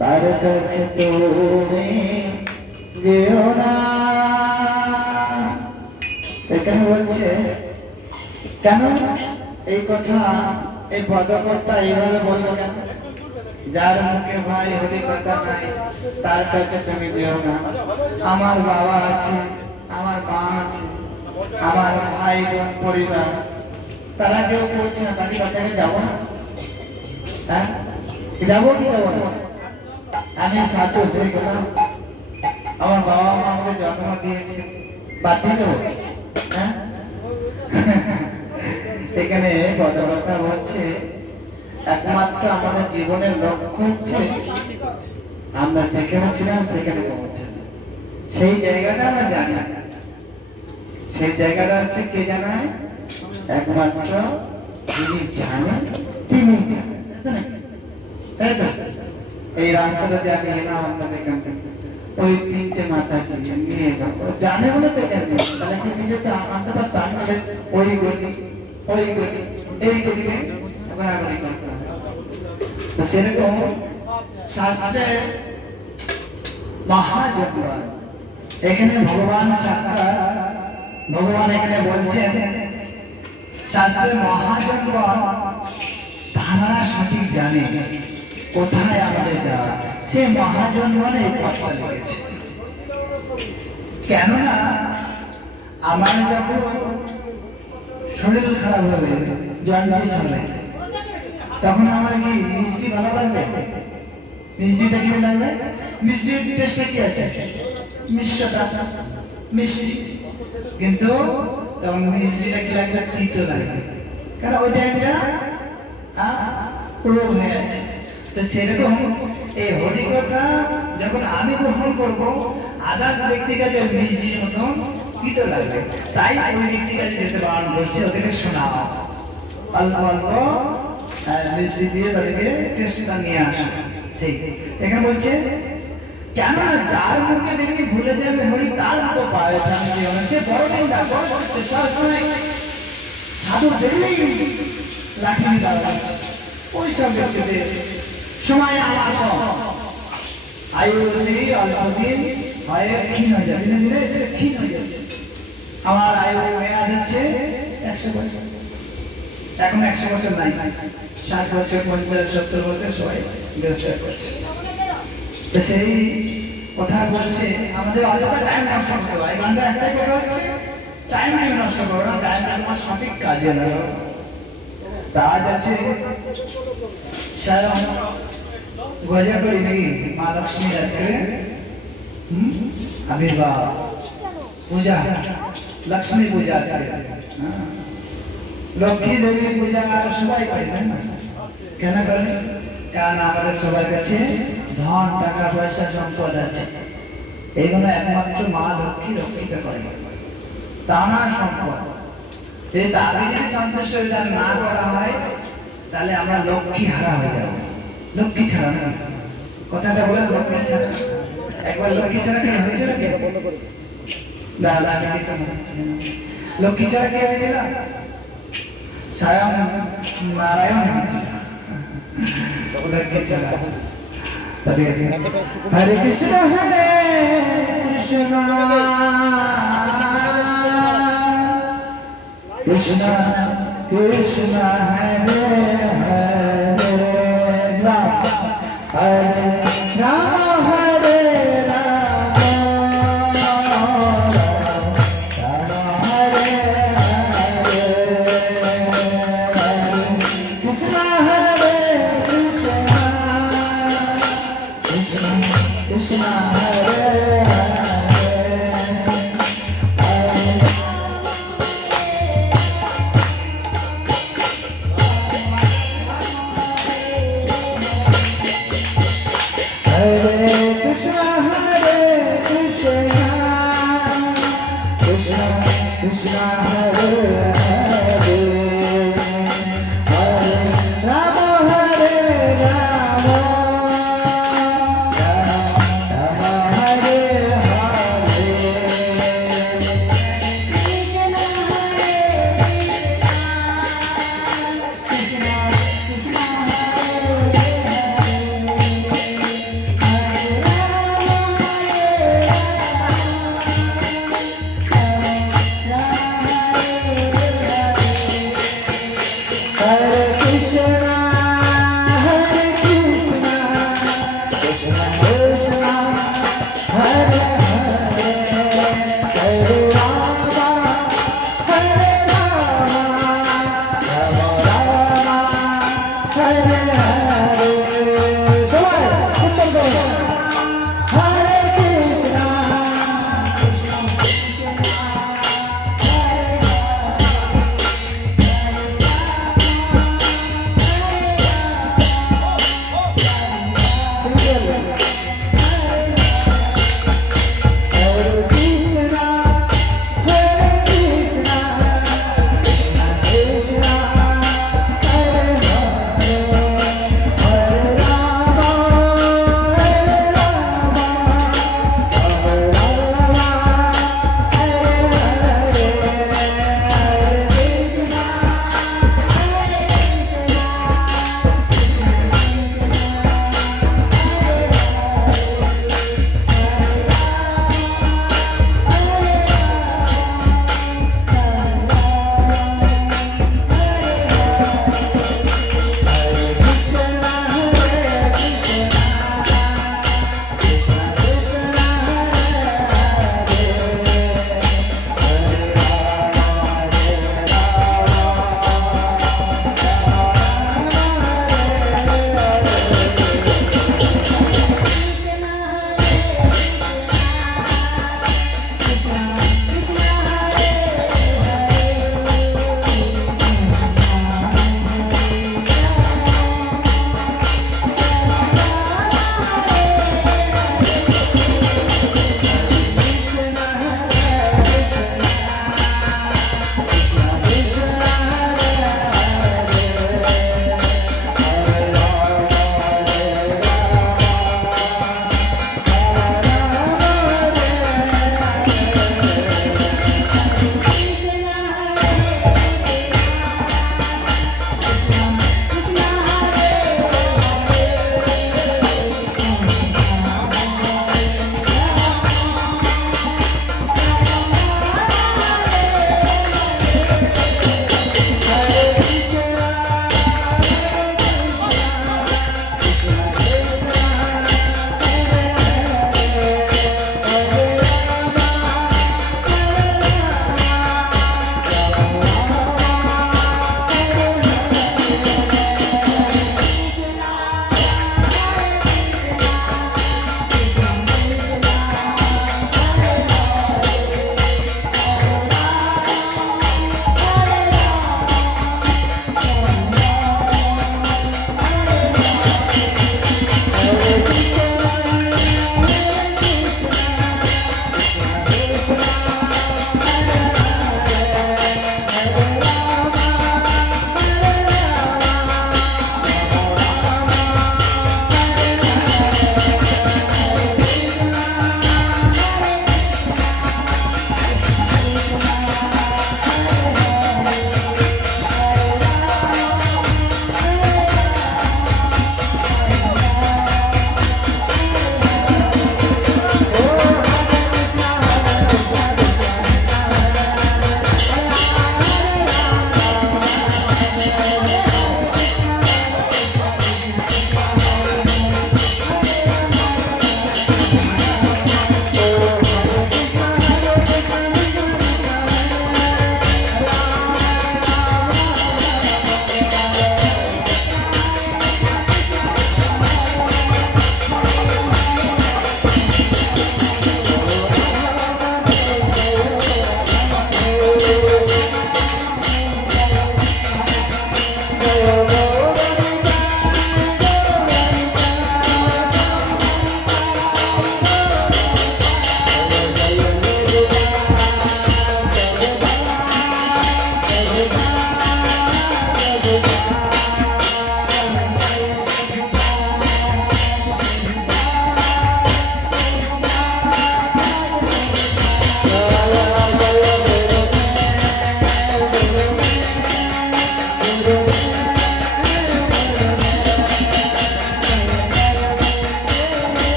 তার কাছে তুমি যেও না। এখানে বলছে কেন এই কথা এই পদকর্তা এইভাবে বললো কেন? যার মুখে ভাই হরি কথা নাই তার কাছে তুমি যেও না। আমার বাবা আছে, আমার মা আছে, আমার ভাই বোন পরিবার, তারা কেউ বলছে না তাদের কাছে যাবো না? হ্যাঁ যাবো কি যাবো না? আমি সাধু হয়ে গেলাম, আমার বাবা মা আমাকে জন্ম দিয়েছে, বাদ দিয়ে দেবো? হ্যাঁ এখানে কথা হচ্ছে একমাত্র আমাদের জীবনের লক্ষ্য হচ্ছে আমরা যেখানে ছিলাম সেখানে পৌঁছানো। সেই জায়গাটা আমরা জানি, সেই জায়গাটা হচ্ছে কে জানায়? একমাত্র যিনি জানেন তিনি জানেন, তাই তো? এই রাস্তাটা যে আমি এলাম আপনাদের এখান থেকে, ওই তিনটে মাথা নিয়ে যাবো জানে বলে তো এখানে, তাহলে কি নিজে তো আনতে পারতাম? ওই গলি ওই গলি এই গলিতে ঘোরাঘুরি করতে হবে। তো সেরকম শাস্ত্রে মহাজনগণ, এখানে ভগবান সাক্ষাৎ ভগবান এখানে বলছেন শাস্ত্রে মহাজনগণ তারা সঠিক জানে কোথায় আমাদের যাওয়া। সে মহাজনগণে কথা লিখেছে। কেননা আমার যখন শরীর খারাপ হবে, জন্ডিস হবে, তখন আমার কি মিষ্টি ভালো লাগবে? মিষ্টিটা কি লাগবে? মিষ্টির টেস্টটা কি আছে? মিষ্টতা মিষ্টি, কিন্তু তখন মিষ্টিটা কি লাগবে? তিতো লাগবে, কারণ ওই টাইমটা রোগ হয়ে আছে। তো সেরকম এই হরি কথা যখন আমি গ্রহণ করবো, আদার্স ব্যক্তির কাছে মিষ্টির মতন তিতো লাগবে। তাই ওই ব্যক্তির কাছে যেতে বারণ করছে, ওদেরকে শোনাও, অল্প অল্প মিষ্টি দিয়ে তাদেরকে টেস্টটা নিয়ে আসে। সেই এখানে বলছে কেননা যার মুখে দেখি ভুলে যাবে হরি তার মতো পায় জীবনে, সে বড় নিন্দা করছে। সবসময় সাধু দেখলেই লাঠি দাঁড়া, ওই সব ব্যক্তিদের সময় আমার আয়ু অল্প দিন হয় ক্ষীণ হয়ে যাবে, ধীরে ধীরে সে ক্ষীণ হয়ে যাচ্ছে। আমার আয়ু মেয়াদ হচ্ছে 100 বছর, এখন 100 বছর নাই, 60 বছর 50 70 বছর সবাই গ্রেফতার করছে। তো সেই কথা বলছে আমাদের অযথা টাইম নষ্ট করতে হয়। বাংলা একটাই কথা হচ্ছে টাইম নষ্ট করো না, টাইম আমার সঠিক কাজে লাগাও। তাজ আছে স্বয়ং গজা করি নাকি মা লক্ষ্মী আছে আবির্ভাব পূজা, লক্ষ্মী পূজা আছে, লক্ষ্মী দেবী পূজা সবাই করে না? কেন করে? কারণ আমাদের সবার কাছে ধন টাকা পয়সা সম্পদ আছে, এইগুলো একমাত্র মা লক্ষ্মী রক্ষিত করে, তা না সম্পদ। তাকে যদি সন্তুষ্ট না করা হয় তাহলে আমরা লক্ষ্মী হারা হয়ে যাব। লক্ষ্মী ছাড়া না, কথাটা বলে লক্ষ্মী ছাড়া, একবার লক্ষ্মী ছাড়া কি হয়েছিল? লক্ষ্মী ছাড়া কি হয়েছিল? স্বয়ং নারায়ণ হয়েছিল লক্ষ্মী ছাড়া। হরে কৃষ্ণ হরে কৃষ্ণ কৃষ্ণ কৃষ্ণ হরে হরে রাম হরে রাম হরে রাম রাম হরে হরে কৃষ্ণ হরে কৃষ্ণ কৃষ্ণ কৃষ্ণ হরে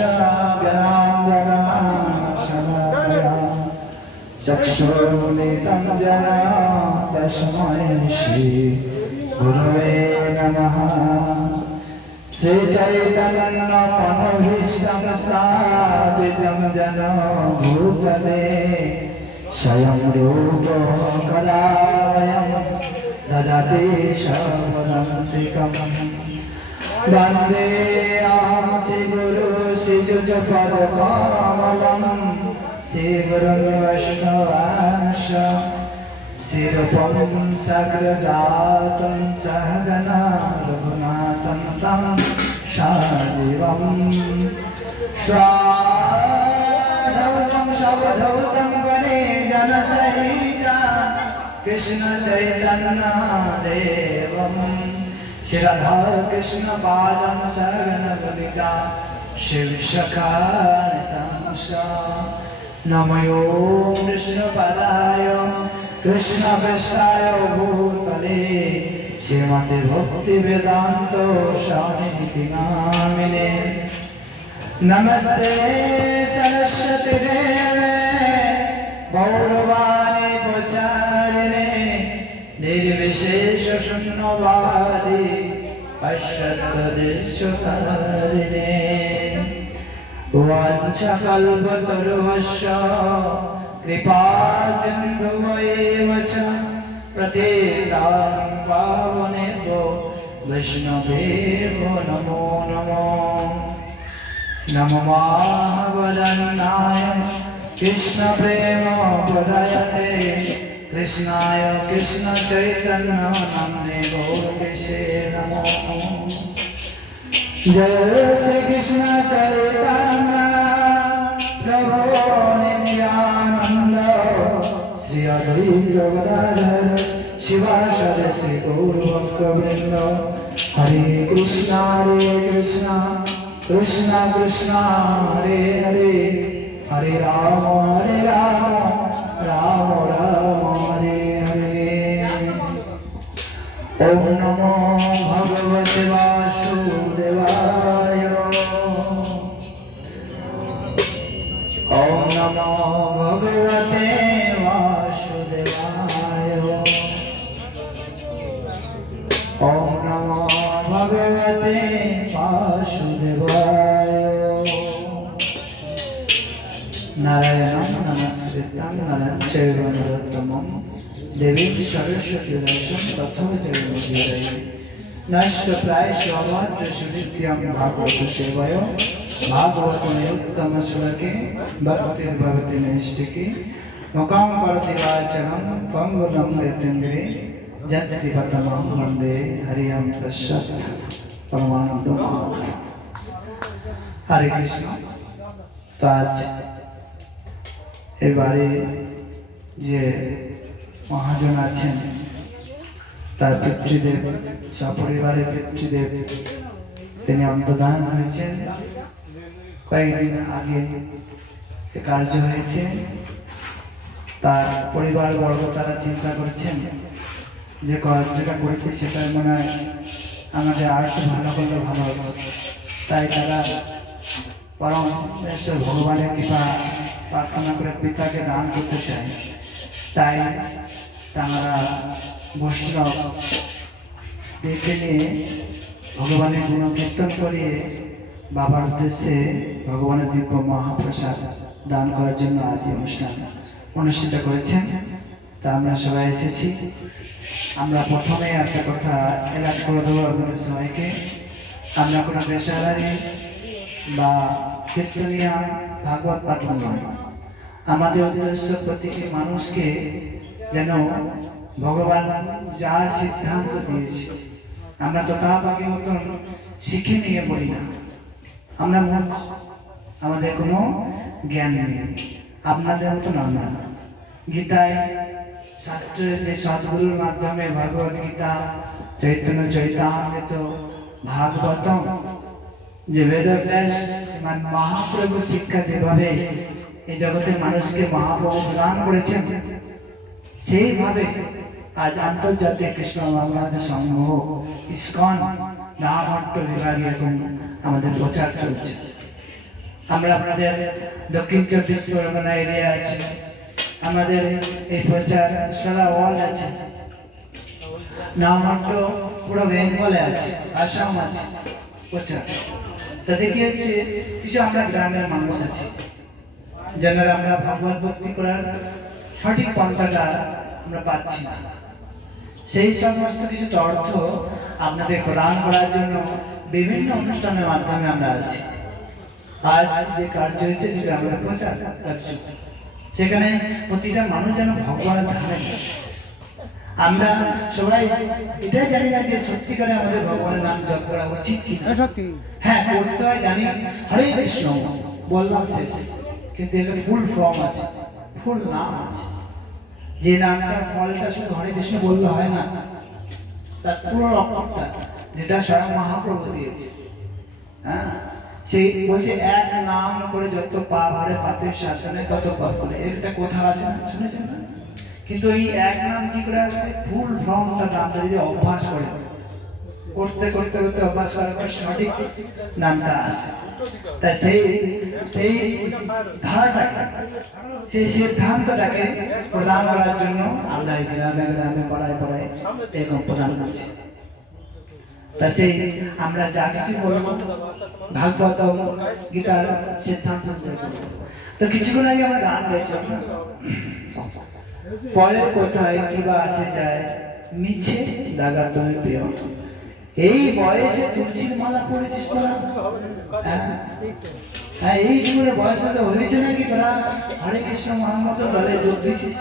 ज्ञानाञ्जनशलाकया चक्षुरुन्मिलितं येन तस्मै श्रीगुरवे नमः। श्रीचैतन्यमनोभीष्टं स्थापितं येन भूतले स्वयं रूपो कदा वयं ददति शपथन्तिकम्। वन्देऽहं श्रीगुरु श्रीयुतपदकमलं श्रीगुरुं वैष्णवांश श्रीरूपं सग्रजातं सहगना रघुनाथं तं सजीवं स्वाधौतं शवधौतं गणेशसहिता कृष्ण चैतन्य देवं श्रीराधा कृष्ण पादं शरण ललिता शिव सखानितं सा। नमो कृष्ण पदाय कृष्ण वैष्णवाय भूतले श्रीमते भक्ति वेदांत स्वामी नामिने। नमस्ते सरस्वती देवे गौरवाणी प्रचारिणे निर्विशेष शून्यवादी पश्चादेशकारिणे। वाञ्छकल्पतरुश्च कृपा सिन्धुमेव च पतितां पावनेभ्यो वैष्णवेभ्यो नमो नमो। नमो महावदन्नाय कृष्ण प्रेम प्रदायते कृष्णाय कृष्ण चैतन्य नाम्ने गौरकेशे नमो। जय श्री कृष्ण चैतन्य प्रभु नित्यानंद श्री अद्वैत गदाधर शिवासादि श्री गौरभक्तवृंद। हरे कृष्ण कृष्ण कृष्ण हरे हरे हरे राम राम राम हरे हरे। ओम नमो भगवते वासुदेवाय। ओम नमो भगवते वासुदेवाय। ओम नमो भगवते वासुदेवाय। नारायणं नमस्कृतं नरं चैव नरोत्तमं देवीं सरस्वतीं व्यासं ततो जयमुदीरये। नष्टप्रायस्वभावदोषनित्यं भागवत सेवयो भागवतोत्तमश्लोके भक्तिर्भवति नैष्टिकी। मुखं करोति वाचालं पङ्गुलं यतीन्द्रे यत्कृपातमहं वन्दे हरिं तत्सत् परमानन्दं। हरे कृष्ण। तो आज এবারে যে মহাজন আছেন তার পিতৃদেব সপরিবারের পিতৃদেব তিনি অন্তর্ধান হয়েছেন। কয়েকদিন আগে কার্য হয়েছে। তার পরিবার বর্গ তারা চিন্তা করছেন যে কার্যটা করেছে সেটা মনে হয় আমাদের আর একটু ভালো করলে ভালো হতো। তাই তারা পরম ভগবানের কৃপা প্রার্থনা করে পিতাকে দান করতে চায়। তাই তারা বৈষ্ণব ডেকে নিয়ে ভগবানের গুণ কীর্তন করিয়ে বাবার উদ্দেশ্যে ভগবানের দিব্য মহাপ্রসাদ দান করার জন্য আজ অনুষ্ঠান অনুষ্ঠিত করেছেন। তা আমরা সবাই এসেছি। আমরা প্রথমে একটা কথা এলাট করে দেবো আপনাদের সবাইকে। আমরা কোনো পেশাদারি বা কীর্তনিয়া ভাগবত পাঠন নয়। আমাদের উদ্দেশ্য প্রতিটি মানুষকে যেন ভগবান যা সিদ্ধান্ত দিয়েছে আমরা তো তা বাকি মতন শিখে নিয়ে বলি না। আমরা মূর্খ, আমাদের কোনো জ্ঞান নেই। আপনাদের মতন আমরা গীতায় শাস্ত্রের যে সদ্গুরুর মাধ্যমে ভগবত গীতা চৈতন্য চৈতামৃত ভাগবতম যে বেদব্যাস মহাপ্রভু শিক্ষা যেভাবে এই জগতের মানুষকে মহাপ্রভু প্রদান করেছেন সেইভাবে আজ আন্তর্জাতিক কৃষ্ণ বাংলাদেশ সংঘ ইসকন নামহট্ট বিভাগে এখন আমাদের প্রচার চলছে। আমরা আপনাদের দক্ষিণ 24 পরগনা এরিয়া আছে, আমাদের এই প্রচার সারা ওয়ার্ল্ড আছে, নামমাত্র পুরো বেঙ্গলে আছে, আসাম আছে প্রচার। তা দেখে হচ্ছে কিছু আমরা গ্রামের মানুষ আছি যারা আমরা ভগবত ভক্তি করার সঠিক পন্থাটা আমরা পাচ্ছি না, সেই সমস্ত কিছু অর্থ আপনাদের প্রদান করার জন্য বিভিন্ন অনুষ্ঠানের মাধ্যমে আমরা আসি। আজ যে কার্য হচ্ছে সেটা আমাদের প্রচার কার্য, সেখানে প্রতিটা মানুষ যেন ভগবানের ধারে। আমরা সবাই এটাই জানি না যে সত্যিকারে আমাদের ভগবানের নাম জপ করা উচিত কি। হ্যাঁ, করতে হয় জানি, হরে কৃষ্ণ বললাম শেষ, কিন্তু এটা ফুল ফর্ম আছে, ফুল নাম আছে। যে নামটার ফলটা শুধু হরে কৃষ্ণ বললে হয় না, তার পুরো অক্ষরটা যেটা স্বয়ং মহাপ্রভু দিয়েছে। হ্যাঁ, সেই বলছে এক নাম করে যত পাপ হারে পাপের সাধনে তত পাপ করে, এটা কোথাও আছে না, শুনেছেন না? কিন্তু এই এক নাম কি করে আসবে? ফুল ফর্মটা নামটা যদি অভ্যাস করে, করতে করতে করতে অভ্যাস করার পর সঠিক নামটা আসে। তাই সেই ধারাটাকে, সেই সিদ্ধান্তটাকে প্রদান করার জন্য আমরা এই গ্রামে গ্রামে পাড়ায় পাড়ায় এরকম প্রদান করছি। তা সেই আমরা যা কিছু বলবো ভাগবত গীতার সিদ্ধান্ত। তো কিছুক্ষণ আগে আমরা গান গাইছিলাম না, পরের কোথায় কিবা আসে যায় মিছে দাগা তুমি প্রিয়। এই বয়সে তুলসীর মালা পড়েছিস তোরা? হ্যাঁ, এই যুগের বয়স তো হয়েছে নাকি তোরা হরে কৃষ্ণ মহামত দলে যোগ দিয়েছিস?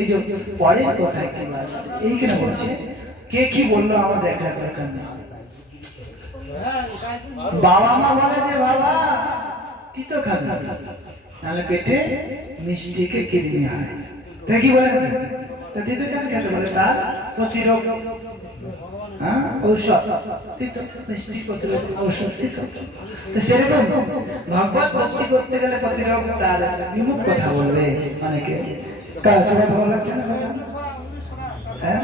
এই যে পরের কোথায় কিবা আসে, এইখানে বলছে কে কি বললো আমার দেখার দরকার নেই। বাবা মা বলে যে বাবা তুই তো খাবি, নাহলে পেটে মিষ্টিকে কৃমি হয়। তাই কি বলেন? তা তুই তো কেন খেতে বলে? তার প্রতিরোধ ঔষধ দিত, মিষ্টি প্রতিরোধ ঔষধ দিত। তো সেরকম ভগবত ভক্তি করতে গেলে প্রতিরোধ তার বিমুখ কথা বলবে অনেকে। কার সবাই ভালো লাগছে না? হ্যাঁ,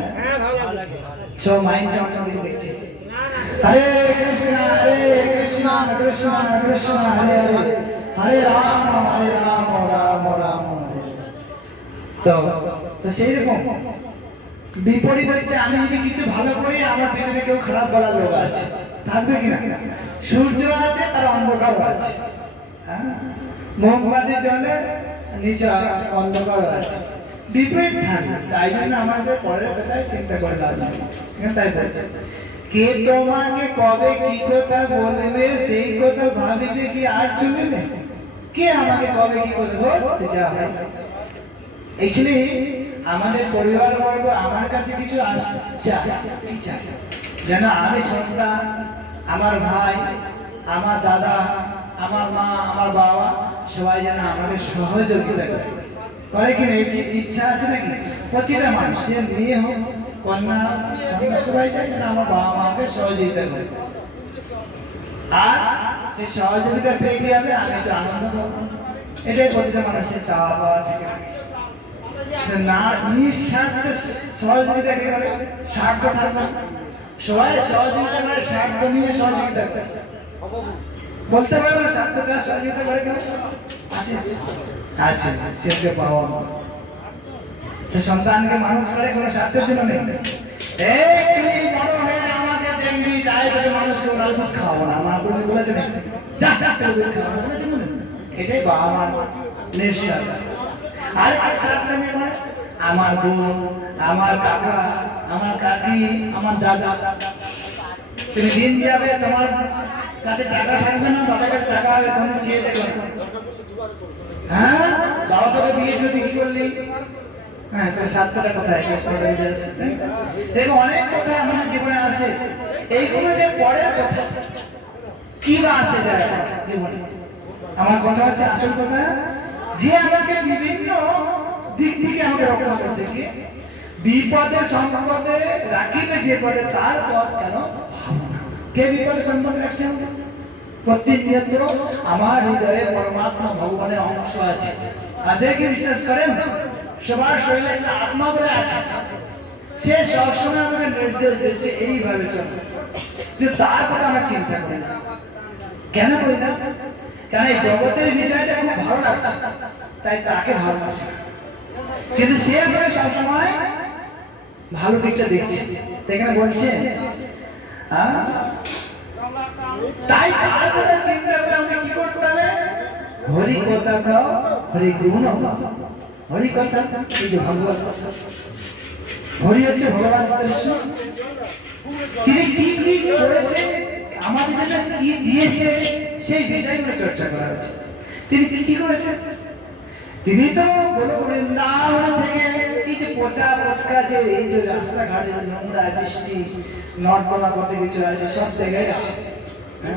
সব মাইন্ডটা অন্যদিকে দেখছি। হরে কৃষ্ণ কৃষ্ণ কৃষ্ণ হরে হরে, হরে রাম রাম রাম হরে। তো সেই রকম বিপরীত হচ্ছে, আমি যদি কিছু ভালো করি আমার পেছনে কেউ খারাপ বলার লোক আছে, থাকবে কিনা? সূর্য আছে, তার অন্ধকার আছে। হ্যাঁ, মোমবাতি জ্বলে, নিচে অন্ধকার আছে, বিপরীত থাকবে। তাই জন্য আমাদের পরের কথায় চিন্তা করে লাভ নেই। তাই বলছে কে তোমাকে কবে কি কথা বলবে সেই কথা ভাবিলে কি আর চলবে? কে আমাকে কবে কি করে ধরতে যাবে? অ্যাকচুয়ালি আমাদের পরিবার বর্গ আমার কাছে কিছু চায় যেন আমি সন্তান, আমার ভাই, আমার দাদা, আমার মা, আমার বাবা সবাই যেন আমাদের সহযোগিতা করে কিনা ইচ্ছা আছে নাকি? প্রতিটা মানুষের মেয়ে হোক কন্যা সবাই চাই যেন আমার বাবা মাকে সহযোগিতা করে, আর সেই সহযোগিতা পেয়ে কি হবে? আমি একটু আনন্দ পাবো। এটাই প্রতিটা মানুষের চাওয়া পাওয়া থেকে না। নিঃস্বার্থে সহযোগিতা কি করে? স্বার্থ থাকবে, সবাই সহযোগিতা করে, স্বার্থ নিয়ে সহযোগিতা করে বলতে পারবে না। স্বার্থ ছাড়া সহযোগিতা করে কেউ আছে? আছে, সে হচ্ছে বাবা মা। সে সন্তানকে মানুষ করে কোনো স্বার্থের জন্য নেই। এই বড় হয়ে আমাকে দেখবি, তাই তোকে মানুষকে ওরা দুধ খাওয়াবো না, মা বলেছে না, যা দুধ খাওয়াবো বলেছে মনে। এটাই বাবা মার নিঃস্বার্থ। আর স্বার্থ নেই মানে আমার বোন, আমার কাকা, আমার কাকি, আমার দাদা, তুমি দিন যাবে তোমার কাছে টাকা থাকবে না, বাবার কাছে টাকা হবে, তুমি চেয়ে দেখো। হ্যাঁ, বাবা তোকে দিয়েছে, তুই কি করলি? হ্যাঁ, তোর স্বার্থটা কোথায়? দেখো অনেক কথা আমাদের জীবনে আসে, এইগুলো যে পরের কথা কি বা আসে যায় জীবনে। আমার কথা হচ্ছে আসল কথা, যে আমাকে বিভিন্ন দিক থেকে আমাকে রক্ষা করছে, কি বিপদে সম্পদে রাখিবে যে পদে তার পথ কেন কে বিপদে সম্পদে রাখছে? প্রতিনিয়ত আমার হৃদয়ে পরমাত্মা ভগবানের অংশ আছে। আজকে কি বিশ্বাস করেন? সবার শরীরে একটা আত্মা বলে আছে, সে সবসময় আমাকে নির্দেশ দিচ্ছে এইভাবে চলো, কিন্তু তার কথা আমরা চিন্তা করি না। কেন করি না? কারণ এই জগতের বিষয়টা খুব ভালো লাগছে, তাই তাকে ভালো লাগছে, কিন্তু সে আমরা সবসময় ভালো দিকটা দেখছে। এখানে বলছে তাই তার কথা চিন্তা করে আমাকে কি করতে হবে? হরি কথা গাও, হরি গুণ গাও। হরি কথা এই যে ভগবত কথা, হরি হচ্ছে ভগবান কৃষ্ণ, তিনি কি কি করেছে আমাদের জন্য, কি দিয়েছে সেই বিষয়গুলো চর্চা করা হচ্ছে। তিনি কি কি করেছেন? তিনি তো বৃন্দাবন থেকে এই যে পচা পচকা যে এই যে রাস্তাঘাটে নোংরা বৃষ্টি নর্দমা কত কিছু আছে সব জায়গায় আছে।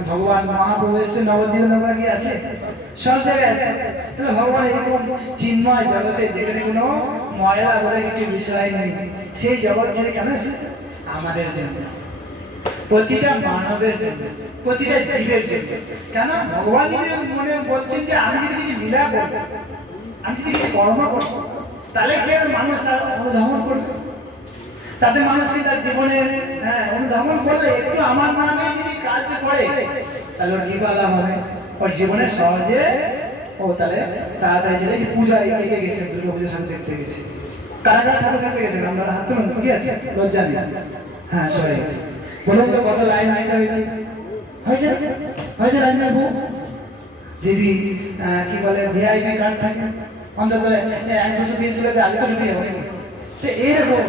ভগবান মহাপ্রভু এসে নবদ্বীপ নগরী আছে, সব জায়গায় আছে। তাহলে ভগবান এরকম চিন্ময় জগতে যেখানে কোনো ময়লা বলে কিছু বিষয় নেই, সেই জগৎ ছেড়ে কেন এসেছে? আমাদের জন্য, প্রতিটা মানবের জন্য, প্রতিটা জীবের জন্য। কেন? ভগবান মনে বলছেন যে আমি যদি কিছু লীলা করবো, আমি যদি কিছু কর্ম করবো, তাহলে কি মানুষ তার অনুধাবন করবে? তাতে মানুষকে তার জীবনের অনুধাবন করলে একটু আমার নামে যদি কাজ করে তাহলে ওর জীবন লাভ হবে, ওর জীবনে সহজে ও তাহলে তাড়াতাড়ি চলে যে পূজায় এগিয়ে গেছে, দুর্গা পুজোর সাথে দেখতে গেছে, কারা কারা ঠাকুর দেখতে গেছেন? আমরা হাত তুলুন, কি আছে? লজ্জা নেই। হ্যাঁ সবাই বলুন তো কত লাইন আইতে হয়েছে? হয়েছে হয়েছে লাইন নেবো। যদি কি বলে ভিআইপি কার্ড থাকে অন্তত 1-200 ছিল আগে তো ঢুকে যাবে। তো এইরকম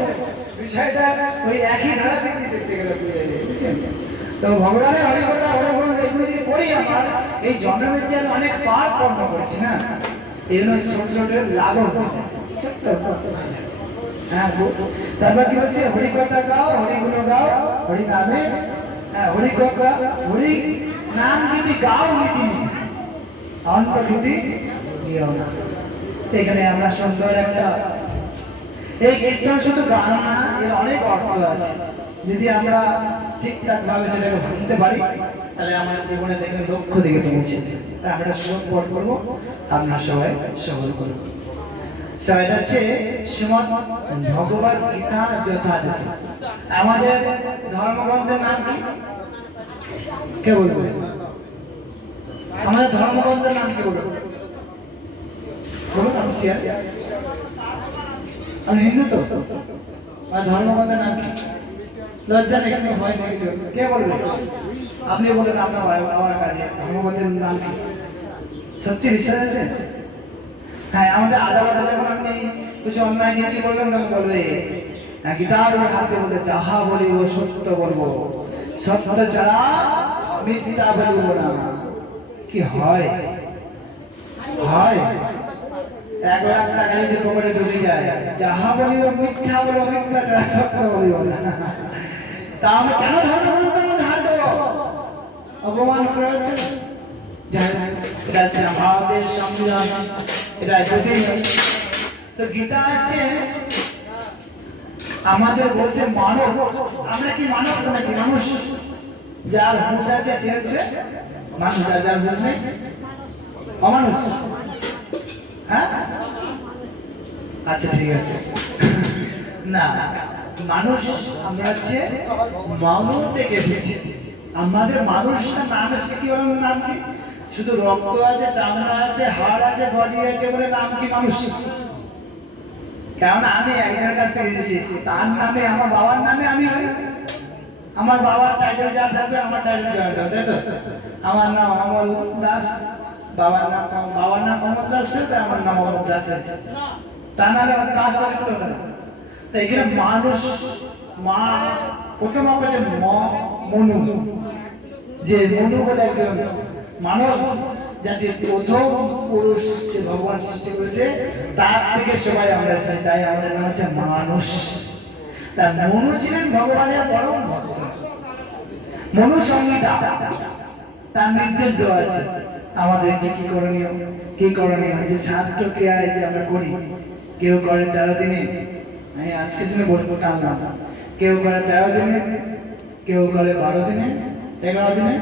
বিষয়টা ওই একই ধারা দেখতে গেলে বুঝছেন। তো ভগবানের হরিকথা হরিগুণ এগুলো যদি করি, আমার এই জন্মের যে আমি অনেক পাপ কর্ম করেছি না, এগুলো ছোট ছোট লাঘব ছোট্ট। হ্যাঁ, তারপর কি বলছে? হরিকথা গাও, হরিগুণ গাও, হরি নামে, হরিকথা হরি নাম যদি গাও নীতি নীতি অন্তর্ভুতি দিও না। এখানে আমরা সুন্দর একটা, এই কীর্তন শুধু গান না, এর অনেক অর্থ আছে। যদি আমরা ঠিকঠাক ভাবে সেটাকে ভাবতে পারি তাহলে আমার জীবনে দেখবেন লক্ষ্য দিকে পৌঁছে। তাই আমরা সব পড় করবো, আমরা সবাই সফল করবো। সেটা হচ্ছে শ্রীমদ্ ভগবদ গীতা যথাযথ। আমাদের ধর্মগ্রন্থের নাম কি? কে বলবে? আমাদের ধর্মগ্রন্থের নাম কি বলবো? বলুন, আমি শেয়ার, আমি হিন্দু তো, আমার ধর্মগ্রন্থের নাম কি? লজ্জা নেই, কোনো ভয় নেই। কে বলবে? আপনি বলেন আপনার আমার কাজে ধর্মগ্রন্থের নাম কি? সত্যি বিশ্বাস আছে? হ্যাঁ, আমাদের আদালতে যখন আপনি কিছু অন্যায় কিছু বলবেন তখন বলবে গীতার হাতে বলে যাহা বলিব সত্য বলবো, সত্য ছাড়া মিথ্যা বলিব না। কি হয়? হয় 1 লাখ টাকা যদি পকেটে ঢুকে যায়, যাহা বলিব মিথ্যা বলবো, মিথ্যা ছাড়া সত্য বলিব না। তা আমি কেন ধর্মগ্রন্থের মধ্যে হাত দেবো? অপমান করা হচ্ছে। এটা হচ্ছে আমাদের সংবিধান, এটা যদি তো গীতা আছে আমাদের বলছে মানব। আমরা কি মানব নাকি মানুষ? যার হুঁশ আছে সে হচ্ছে মানুষ, যার হুঁশ নেই অমানুষ। হ্যাঁ, আচ্ছা ঠিক আছে। না, মানুষ আমরা হচ্ছে মানব থেকে এসেছি। আমাদের মানুষটা নাম এসে কি বলেন? নাম কি? শুধু রক্ত আছে, চামড়া আছে, হাড় আছে, বডি আছে বলে নাম কি মানুষ? কারণ আমি একজনের কাছ থেকে এসেছি, তার নামে, আমার বাবার নামে আমি হই। আমার বাবার টাইটেল যা থাকবে আমার টাইটেল যা থাকবে, তাই তো? আমার নাম অমল দাস, বাবার নাম অমল দাস, তাই আমার নাম অমল দাস আছে। তা নাহলে দাস লিখতে হবে না। তো এখানে মানুষ, মা প্রথম আছে মনু, যে মনু বলে একজন মানব জাতির প্রথম পুরুষ যে ভগবান সৃষ্টি করেছে, তার থেকে সবাই আমরা এসেছি, তাই আমাদের নাম হচ্ছে মানুষ। তা মনু ছিলেন ভগবানের পরম ভক্ত। মনু সংহিতা, তার নির্দেশ দেওয়া আছে আমাদেরকে কি করণীয়, কি করণীয়। যে 7 ক্রিয়ায় যে আমরা করি, কেউ করে 13 দিনে, আমি আজকের দিনে বলবো টানলাম, কেউ করে 13 দিনে, কেউ করে 12 দিনে, 11 দিনে,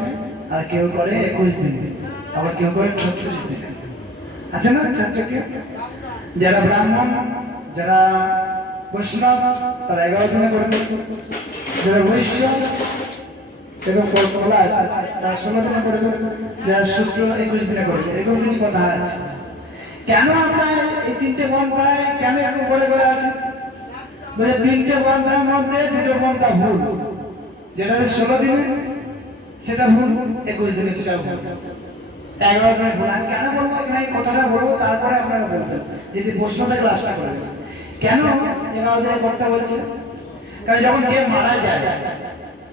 আর কেউ করে 21 দিনে, আবার কেউ করে 36 দিনে। আছে না 7 ক্রিয়া? যারা ব্রাহ্মণ, যারা বৈষ্ণব তারা 11 দিনে করবে, যারা বৈশ্য এরকম বলা আছে, তার 16 দিনে করবে, যারা শুক্র 21 দিনে করবে, এরকম কিছু কথা আছে। কেন আমরা এই 3টে পন্থায় কেন এরকম করে আছে? বলে 3টে পন্থার মধ্যে 2টো পন্থা ভুল। যেটা 16 দিনে সেটা ভুল, 21 দিনে সেটা ভুল, 11 দিনে ভুল। আমি কেন বলবো এখানে এই কথাটা বলবো, তারপরে আপনারা বলবেন যদি প্রশ্নটা ক্লাসটা করবেন। কেন 11 দিনে করতে বলেছে? কারণ যখন যে মারা যায়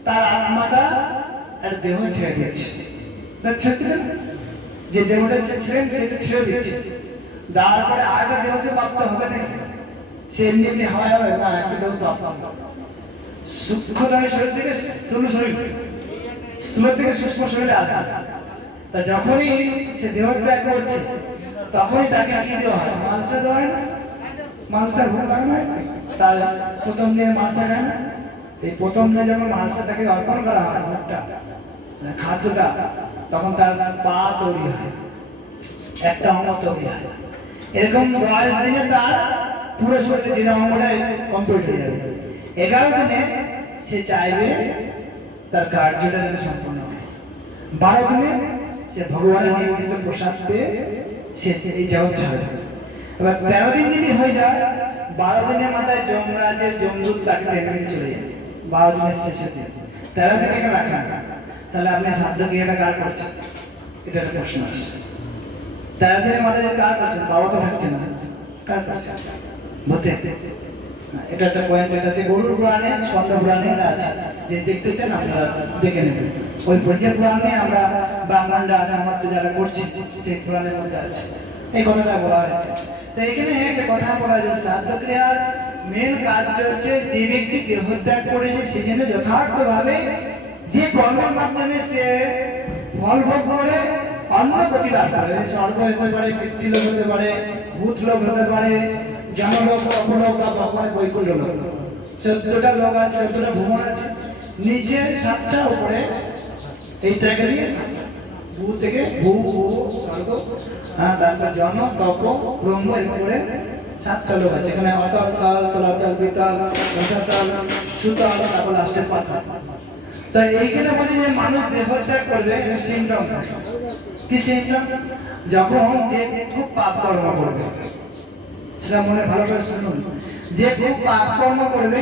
তার আত্মাটা আর দেহ ছেড়ে দিচ্ছে, যে দেহটা ছিলেন সেটা ছেড়ে দিচ্ছে, তারপরে আরেকটা দেহতে প্রাপ্ত হবে না, সে এমনি এমনি হাওয়ায় হবে না, একটা দেহ প্রাপ্ত হবে। সূক্ষ্মতম শরীর থেকে স্থূল শরীর, স্থূল থেকে সূক্ষ্ম শরীরে আসে। তা যখনই সে দেহ ত্যাগ করছে তখনই তাকে কি দেওয়া হয়? মাংসা দেওয়া হয় না? মাংসা ভোগ লাগানো হয়, তার প্রথম দিনে মাংসা খায় না। এই প্রথম দিনে যখন মাংসটাকে অর্পণ করা হয়, মুখটা খাদ্যটা, তখন তার পা তৈরি হয়, একটা অঙ্গ তৈরি হয়। এরকম 10 দিনে তার পুরো শরীরে যে অঙ্গটা কমপ্লিট হয়ে যাবে। 11 দিনে সে চাইবে তার কার্যটা যেন সম্পূর্ণ হয়। 12 দিনে সে ভগবানের নির্দিষ্ট প্রসাদ পেয়ে সে এই জগৎ ছাড়বে। এবার 13 দিন যদি হয়ে যায়, 12 দিনের মাথায় যমরাজের যমদূত তাকে টেনে নিয়ে চলে যায়। 12 দিনের শেষে দিন, 13 দিন এখানে রাখেন না। তাহলে আপনি সাধ্য ক্রিয়াটা কার করছেন? এটা একটা প্রশ্ন আছে। 13 দিনের মাথায় কার করছেন? বাবা তো থাকছে না, কার করছেন? বলতে এটা একটা পয়েন্ট, এটা যে গরুর পুরাণে, স্কন্দ পুরাণে এটা আছে, যে দেখতে চান আপনারা দেখে নেবেন। ওই পঞ্চের পুরাণে আমরা ব্রাহ্মণরা আছে আমাদের যারা করছি, সেই পুরাণের মধ্যে আছে এই কথাটা বলা হয়েছে। তো এখানে একটা কথা বলা যায়, শ্রাদ্ধ ক্রিয়ার মেন কাজ হচ্ছে যে ব্যক্তি দেহত্যাগ করেছে সে যেন যথার্থভাবে যে কর্মের মাধ্যমে সে ফল ভোগ করে অন্য গতি লাভ করে। স্বর্গ হতে পারে, পিতৃলোক হতে পারে, ভূতলোক হতে পারে, জনলোক, অপলোক বা ভগবানের বৈকুণ্ঠ লোক। 14টা লোক আছে, 14টা ভুবন আছে, নিচে 7টা, উপরে এইটাকে নিয়ে 7টা। ভূ থেকে ভূ, স্বর্গ, তারপর জন, তপ, ব্রহ্ম, এরপরে 7টা লোক আছে। এখানে অতল, তল, তলাতল, বিতল, রসাতল, সুতল, তারপর লাস্টের পাতাল। তো এইখানে বলে যে মানুষ দেহত্যাগ করবে, এটা সিমটম। কি সিমটম? যখন যে খুব পাপ কর্ম করবে, সেটা মনে ভালো করে শুনুন, যে খুব পাপ কর্ম করবে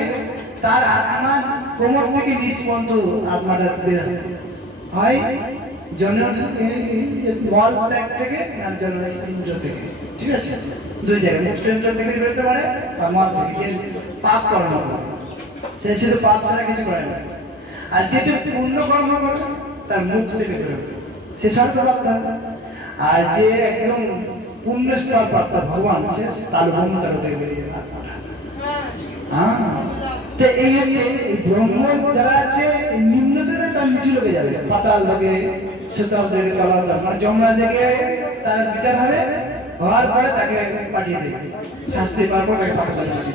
তার আত্মা কোমর থেকে নিচ পর্যন্ত আত্মাটা বের হয়, মল ত্যাগ থেকে আর জননেন্দ্র থেকে। ঠিক আছে, দুই জায়গায়, মূত্রেন্দ্র থেকে বেরোতে পারে বা মল থেকে। যে পাপ কর্ম করে সে শুধু পাপ ছাড়া কিছু করে না। আর যেটা পুণ্য কর্ম করে তার মুখ থেকে বেরোবে, সে স্বর্গ প্রাপ্ত হবে। আর যে একদম পুণ্য স্তর প্রাপ্ত ভগবান, সে তার ব্রহ্ম তার থেকে বেরিয়ে যাবে। তো এই হচ্ছে এই ব্রহ্ম যারা আছে, নিম্ন থেকে তার নিচু লোকে যাবে, পাতাল লোকে, সুতরাং থেকে তলাতল, মানে যমরাজকে তার বিচার হবে, হওয়ার পরে তাকে পাঠিয়ে দেবে, শাস্তি পাওয়ার পর তাকে পাঠাতে হবে,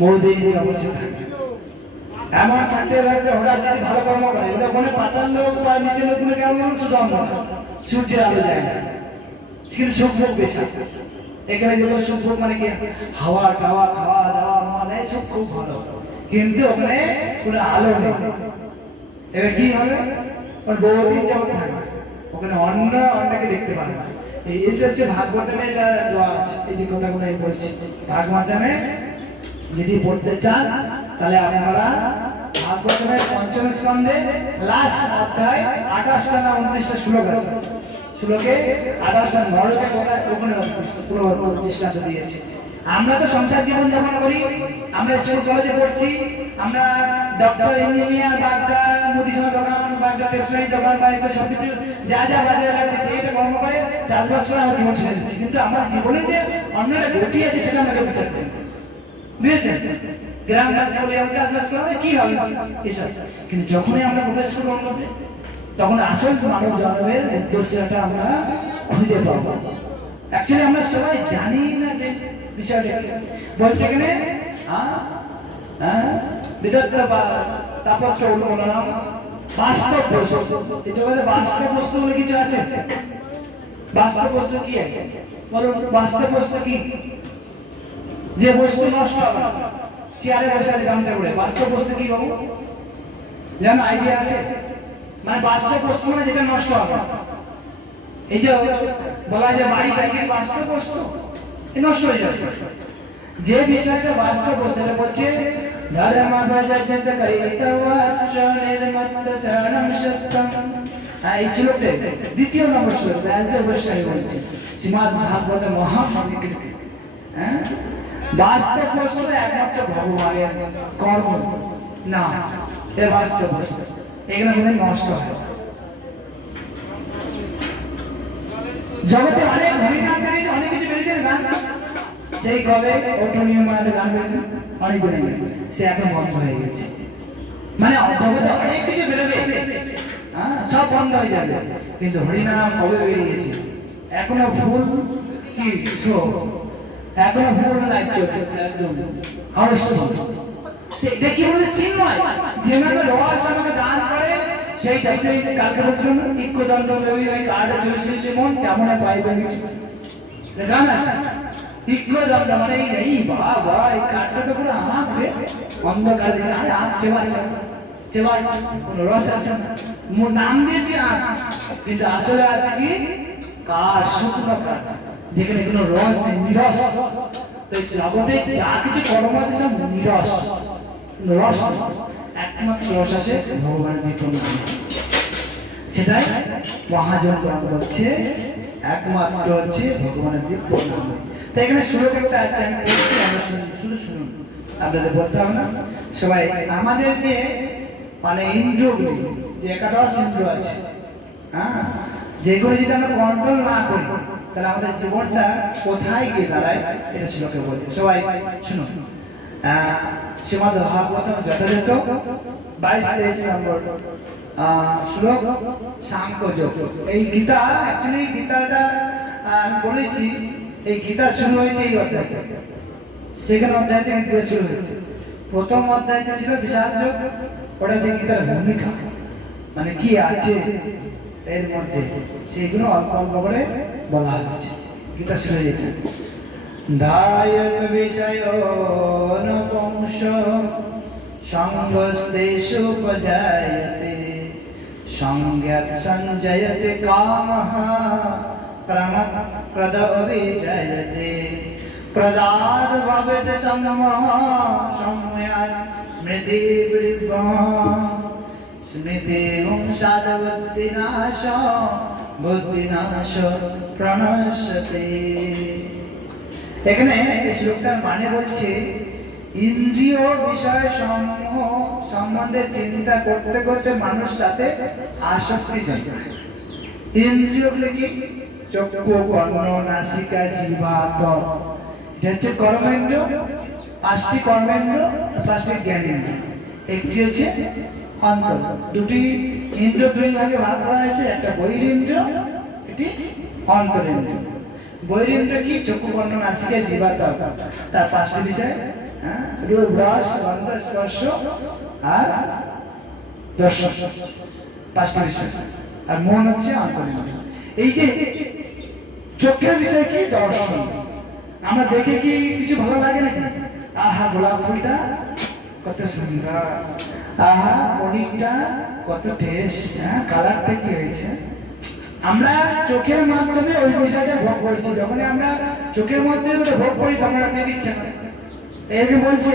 বহুদিন অবশ্যই থাকবে। এমন থাকতে থাকতে হঠাৎ যদি ভালো কর্ম করে, ওটা কোনো পাতাল লোক বা নিচে লোকগুলো কেমন? শুধু অন্ধকার, সূর্যের আলো যায় না, কিন্তু সুখভোগ বেশি। এখানে যেগুলো সুখভোগ মানে কি, হাওয়া টাওয়া, খাওয়া দাওয়া, মদ, সব খুব ভালো, কিন্তু ওখানে কোনো আলো নেই। এবার কি হবে? বহুদিন যেমন থাকবে ওখানে অন্যকে দেখতে পাবে না। এটা হচ্ছে ভাগবতমে এটা দেওয়া আছে, এই যে কথাগুলো আমি বলছি। ভাগবতমে যদি পড়তে চান তাহলে আপনারা ভাগবতমের ৫ম স্কন্ধে লাস্ট অধ্যায় ২৮টা না ২৯টা শ্লোক আছে, শ্লোকে ২৮টা নরকে বলা, ওখানে পুরো দৃষ্টান্ত দিয়েছে। আমরা তো সংসার জীবন যাপন করি, আমরা স্কুল কলেজে পড়ছি, আমরা ডক্টর, ইঞ্জিনিয়ার, বা একটা মুদিখানা দোকান বা একটা স্টেশনারি দোকান বা এগুলো সবকিছু যা যা বাজারে আছে সেইটা কর্ম করে চাষবাস করে আমার জীবন ছেড়ে দিচ্ছি। কিন্তু আমার জীবনে যে অন্য একটা গতি আছে সেটা আমাকে বিচার করি, বুঝেছেন? গ্রামবাসী বলে আমি চাষবাস করে কি হবে এসব, কিন্তু যখনই আমরা প্রবেশ করবো মধ্যে, তখন আসল মানব জন্মের উদ্দেশ্যটা আমরা খুঁজে পাবো। অ্যাকচুয়ালি আমরা সবাই জানি না যে বিষয়টা বলছে এখানে, বিদগ্ধ বা তাপত্র উন্নয়ন বাস্তব বস্তু। এই জগতে বাস্তব বস্তু বলে কিছু আছে? বাস্তব বস্তু কি? বলুন, বাস্তব বস্তু কি? যে বস্তু নষ্ট হবে না, চেয়ারে বসে আছে গামছা পরে, বাস্তব বস্তু কি বাবু? জানো, আইডিয়া আছে? মানে বাস্তব বস্তু মানে যেটা নষ্ট হবে। এই যে বলা যায় বাড়ি বাড়ি বাস্তব বস্তু নষ্ট হয়ে যাবে। যে বিষয়টা বাস্তব বস্তু এটা বলছে ধর্ম ভজত কৈতবাচ্চ নির্মত্ত শরণম সত্যম। এই শ্লোকে দ্বিতীয় নম্বর শ্লোক ব্যাসদেব গোস্বামী বলছে শ্রীমদ্ ভাগবত মহাপুরাণে, হ্যাঁ, বাস্তব বস্তু একমাত্র ভগবানের কর্ম না, এটা বাস্তব বস্তু, এগুলো মনে নষ্ট হয়। জগতে অনেক হরিনাম বেরিয়েছে, অনেক কিছু বেরিয়েছে গান, সেই কবে অটোনিয়ম মানে গান বেরিয়েছে অনেক দিন আগে, সে এখন বন্ধ হয়ে গেছে। মানে জগতে অনেক কিছু বেরোবে, হ্যাঁ, সব বন্ধ হয়ে যাবে, কিন্তু হরিনাম কবে বেরিয়েছে এখনো ভুল কি শো, এখনো ভুল রাজ্য একদম অবশ্যই। এটা কি বলে চিন্ময় যেভাবে রস আমাকে দান করে সেই যাতে কালকে বলছিলাম ইক্কদণ্ড রবি ওই কার্ডে চলেছিল যেমন কেমন পাইবে গান আছে ইক্কদণ্ড মানে এই বাবা এই কার্ডটা তো পুরো আমাকে অন্ধকার দিচ্ছে, আরে আম চেবাচ্ছে চেবাচ্ছে কোনো রস আছে না, মোর নাম দিয়েছি আম, কিন্তু আসলে আছে কি কার্ড, শুকনো কার্ড যেখানে কোনো রস নেই, নিরস। তো জগতে যা কিছু কর্ম আছে সব নিরস, রস একমাত্র রস আছে ভগবানের দিব্য নামে, সেটাই মহাজন বলছে একমাত্র হচ্ছে ভগবানের দিব্য নামে। তো এখানে শ্লোক একটা আছে আমি বলছি, আমরা শুধু শুনুন, আপনাদের বলতে হবে না। সবাই আমাদের যে মানে ইন্দ্রগুলি যে একাদশ ইন্দ্র আছে, হ্যাঁ, যেগুলো যদি আমরা কন্ট্রোল না করি তাহলে আমাদের জীবনটা কোথায় গিয়ে দাঁড়ায়, এটা শ্লোকে বলছে। সবাই শুনুন, শ্রীমদ্ ভাগবতম যথাযথ 22-23 নম্বর শ্লোক সাংখ্যযোগ। এই গীতা অ্যাকচুয়ালি গীতাটা আমি বলেছি এই গীতা শুরু হয়েছে এই অধ্যায় থেকে, সেকেন্ড অধ্যায় থেকে গীতা শুরু হয়েছে। প্রথম অধ্যায়টা ছিল বিশাল যোগ, ওটা যে গীতার ভূমিকা মানে কি আছে এর মধ্যে সেইগুলো অল্প অল্প করে বলা হয়েছে। গীতা শুরু হয়েছে ধায়ত বিষয়োনপুংস সঙ্গস্তেষু উপজায়তে সংজ্ঞাত সঞ্জয়তে কামঃ প্রমত্প্রদ অভিজয়তে প্রদাদ ভবেত সম্মোহ সম্ময়াৎ স্মৃতি বিভ্রম স্মৃতি বংশাদ বুদ্ধিনাশ বুদ্ধিনাশ প্রণশ্যতে। এখানে এই শ্লোকটার মানে বলছে ইন্দ্রিয় বিষয় সমূহ সম্বন্ধে চিন্তা করতে করতে মানুষ তাতে আসক্তি জন্মায়। ইন্দ্রিয়গুলো কি চক্ষু কর্ণ নাসিকা জিহ্বা ত্বক, এটা হচ্ছে কর্মেন্দ্র, পাঁচটি কর্মেন্দ্র, পাঁচটি জ্ঞানেন্দ্র, একটি হচ্ছে অন্তর। দুটি ইন্দ্র দুই ভাগে ভাগ করা হয়েছে, একটা বহিরিন্দ্র একটি অন্তরেন্দ্র। বহিরিন্দ্র কি চক্ষু কর্ণ নাসিকা জিহ্বা ত্বক, তার পাঁচটি বিষয়, রূপ রস গন্ধ স্পর্শ আর দর্শন, পাঁচটি বিষয়। আর মন হচ্ছে অন্তরেন্দ্র। এই যে চোখের বিষয় কি দর্শন, আমরা দেখে কি কিছু ভালো লাগে নাকি, আহা গোলাপ ফুলটা কত সুন্দর, আহা পনিরটা কত টেস্ট, কালারটা কি হয়েছে, আমরা চোখের মাধ্যমে ওই বিষয়টা ভোগ করেছি। যখন আমরা চোখের মাধ্যমে ওটা ভোগ করি তখন আপনি দিচ্ছেন না। এরকম বলছে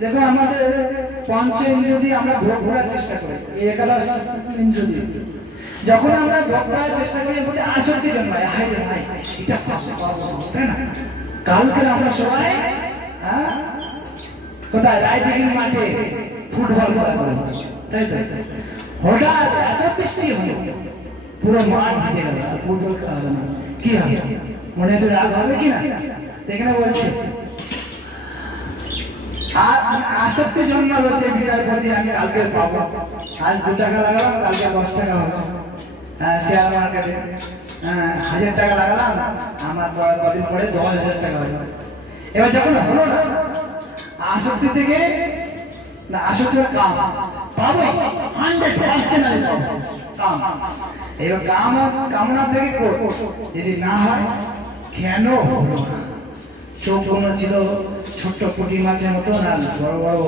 দেখো আমাদের পঞ্চ ইন্দ্রিয় দিয়ে আমরা ভোগ করার চেষ্টা করি, এই একাদশ ইন্দ্রিয় দিয়ে যখন আমরা ভোগ করার চেষ্টা করি বলে আসক্তি জন্মায়, হাই রে ভাই এটা পাবো, তাই না? কালকে আমরা সবাই কোথায় রায়দিঘির মাঠে ফুটবল খেলা করবো, তাই তো হঠাৎ এত বৃষ্টি হলো পুরো মাঠ ভিজে গেল, ফুটবল খেলা হবে না, কি হবে মনে তো রাগ হবে কিনা? এখানে বলছে আসক্তি জন্মালো সেই বিষয়ের প্রতি, আমি কালকে পাবো, আজ 2 টাকা লাগালাম কালকে 10 টাকা হবে, শেয়ার মার্কেটে 1000 টাকা লাগালাম আমার কদিন পরে 10,000 টাকা হবে। এবার যখন হলো না আসক্তি থেকে না, আসক্তি কাম পাবো 100% আমি পাবো কাম। এবার কামনা থেকে যদি না হয় কেন হলো না, চোখ কোনো ছিল ছোট্ট পুঁটি মাছের মতো না বড় বড়,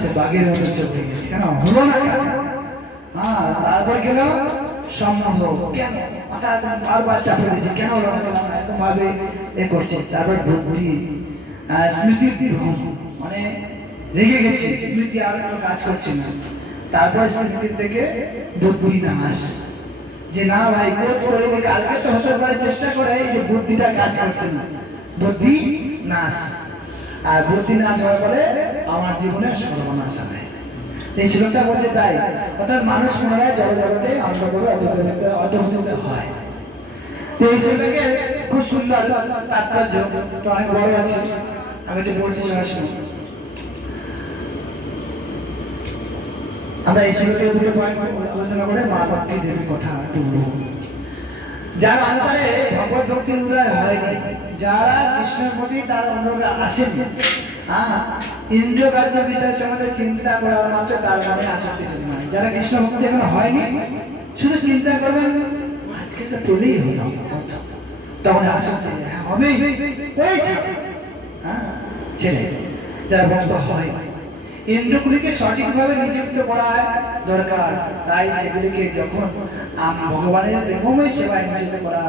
সে বাঘের মতো চোখ হয়ে গেছে, কেন হলো না? হ্যাঁ, তারপর গেল সম্মোহ, কেন মাথা বারবার চাপে দিয়েছে, কেন হলো না, কেন এরকম ভাবে এ করছে। তারপর বুদ্ধি, স্মৃতির ভ্রম, মানে রেগে গেছে, স্মৃতি আর কোনো কাজ করছে না। তারপর স্মৃতি থেকে বুদ্ধি নাশ, যে না ভাই বোধ করে কালকে তো হতে পারে, চেষ্টা করে এই যে বুদ্ধিটা কাজ করছে না, বুদ্ধি নাশ। আর বুদ্ধি নাশ হওয়ার পরে আমার জীবনে সর্বনাশ হবে। এই শ্লোকটা বলছে তাই, অর্থাৎ মানুষ পুনরায় জগতে অন্ধভাবে অধঃপতিত হয়। তো এই শ্লোকে খুব সুন্দর তাৎপর্য, তো অনেক বড় আছে, আমি একটু বলছি শুনুন। আমরা এই শ্লোকে দুটো পয়েন্ট আলোচনা করে মা লক্ষ্মী দেবীর কথা বলবো। যারা অন্তরে ভগবত ভক্তির উদয় হয়নি, যারা কৃষ্ণের প্রতি তার অনুরাগ আসেনি, ইন্দ্রিয় কার্য বিষয় সম্বন্ধে চিন্তা করার মাত্র তার মনে আসক্তি জন্মায়। যারা কৃষ্ণ ভক্তি এখন হয়নি, শুধু চিন্তা করবেন আজকে এটা পেলেই হলো, তখন আসক্তি হবেই, ছেলে যারা ভক্ত হয়, ইন্দ্রগুলিকে সঠিকভাবে নিযুক্ত করা দরকার। তাই সেগুলিকে যখন ভগবানের প্রেমময় সেবায় নিযুক্ত করা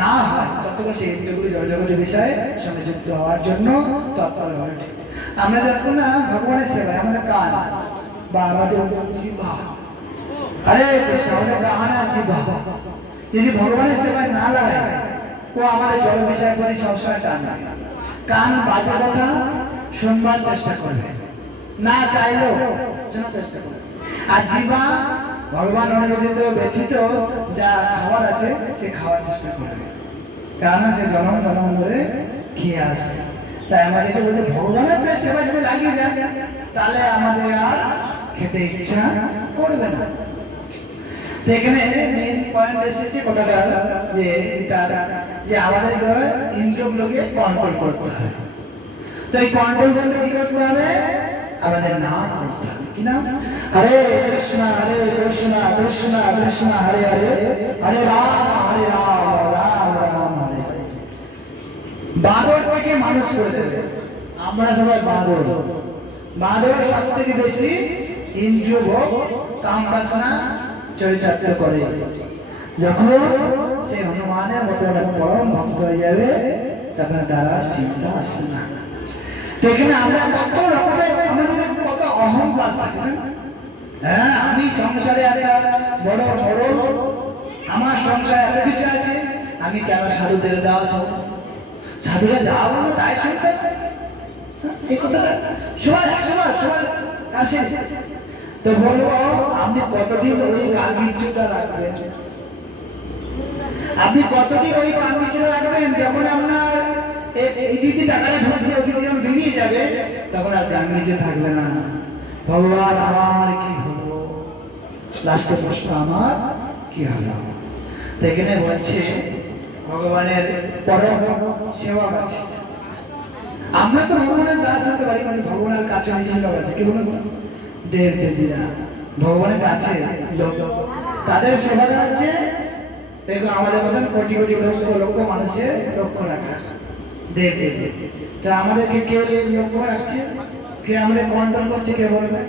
না হয়, ততক্ষণ সেই ইন্দ্রগুলি জড়জগতের বিষয়ে সঙ্গে যুক্ত হওয়ার জন্য তৎপর হয়ে ওঠে। আমরা যখন না ভগবানের সেবায়, আমাদের কান বা আমাদের জিহ্বা, হরে কৃষ্ণ, আমাদের কান আর জিহ্বা যদি ভগবানের সেবায় না লাগায়, ও আমাদের জল বিষয় করে সবসময় টানবে। কান বাজে কথা শুনবার চেষ্টা করবে, না চাইলেও শোনার চেষ্টা করবে। আর জিহ্বা ভগবান অনুমোদিত ব্যথিত যা খাবার আছে সে খাওয়ার চেষ্টা করবে, কারণ সে জনম জনম ধরে খেয়ে আসছে। তাই আমাদেরকে বলছে ভগবানের সেবা যদি লাগিয়ে দেন, তাহলে আমাদের আর খেতে ইচ্ছা করবে না। তো এখানে মেইন পয়েন্ট এসেছে কথাটা, যে আমাদের ইন্দ্রিয়গুলোকে কন্ট্রোল করতে হবে। তো এই কন্ট্রোল করতে কি করতে হবে? আমাদের নাম করতে হবে। কি নাম? হরে কৃষ্ণ কৃষ্ণ কৃষ্ণ হরে হরে, হরে রাম রাম রাম হরে হরে। বাঁদর থেকে মানুষ করে দেবে, আমরা সবাই বাঁদর। বাঁদর সব থেকে বেশি ইন্দ্রিয় ভোগ কাম বাসনা চরিচার্য করে। যখন সে হনুমানের মতো পরম ভক্ত হয়ে যাবে, তখন তার আর চিন্তা আসবে না। তো এখানে আমরা কত রকমের, আমাদের কত অহংকার থাকে না? হ্যাঁ, আমি সংসারে একটা বড় বড়, আমার সংসারে এত কিছু আছে, আমি কেন সাধুদের দেওয়া সব, সাধুরা যা বলো তাই শুনতে, এই কথাটা সবাই আসে। তো বলবো, আপনি কতদিন ওই গাম্ভীর্যটা রাখবেন? আপনি কতদিন ওই গাম্ভীর্য রাখবেন? যখন আপনার এই দিদি টাকাটা ঢুকছে, ওই দিদি যখন বেরিয়ে যাবে, তখন আর গাম্ভীর্য থাকবে না। ভগবান আমার কি হলো, লাস্টে প্রশ্ন আমার কি হলো। তো এখানে বলছে ভগবানের পরম সেবক আছে। আমরা তো ভগবানের দাস হতে পারি, মানে ভগবানের কাছে লোক আছে। কি বলুন, দেব দেবীরা ভগবানের কাছে লোক, তাদের সেবা আছে। দেখো আমাদের মতন কোটি কোটি লক্ষ মানুষের লক্ষ্য রাখা দেব দেবী। তো আমাদেরকে কে লক্ষ্য রাখছে, কে আমাদের কন্ট্রোল করছে, কে বলবে?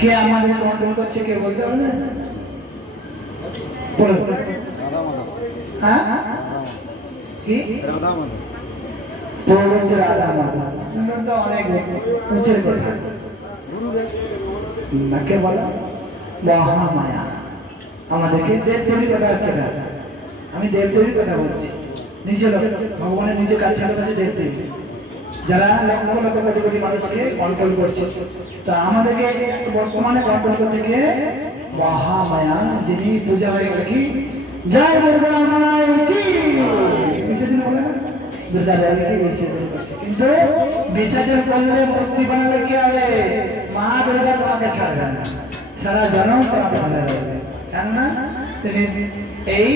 কে আমাদের কন্ট্রোল করছে, কে বলতে পারবে? বলবে হ্যাঁ কি? রাধা মাধব অনেক উঁচের কথা। কে বলা মহামায়া, আমাদেরকে দেব দেবীর কথা হচ্ছে না, আমি দেব দেবীর কথা বলছি। নিজের ভগবানের নিজের কাছে দেব দেবী, যারা লক্ষ লক্ষ কোটি কোটি মানুষকে কন্ট্রোল করছে। তো আমাদেরকে বর্তমানে কন্ট্রোল করছে কে? মহামায়া, যিনি পূজা হয়ে গেল কি জয় দুর্গা মায়ের কি বিসর্জন বলে না, দুর্গা দেবীকে বিসর্জন করছে। কিন্তু বিসর্জন করলে মূর্তি বানালে কি হবে? মা দুর্গা তোমাকে ছাড়বে না, সারা জনম তোমাকে ভালো লাগবে। কেননা তিনি এই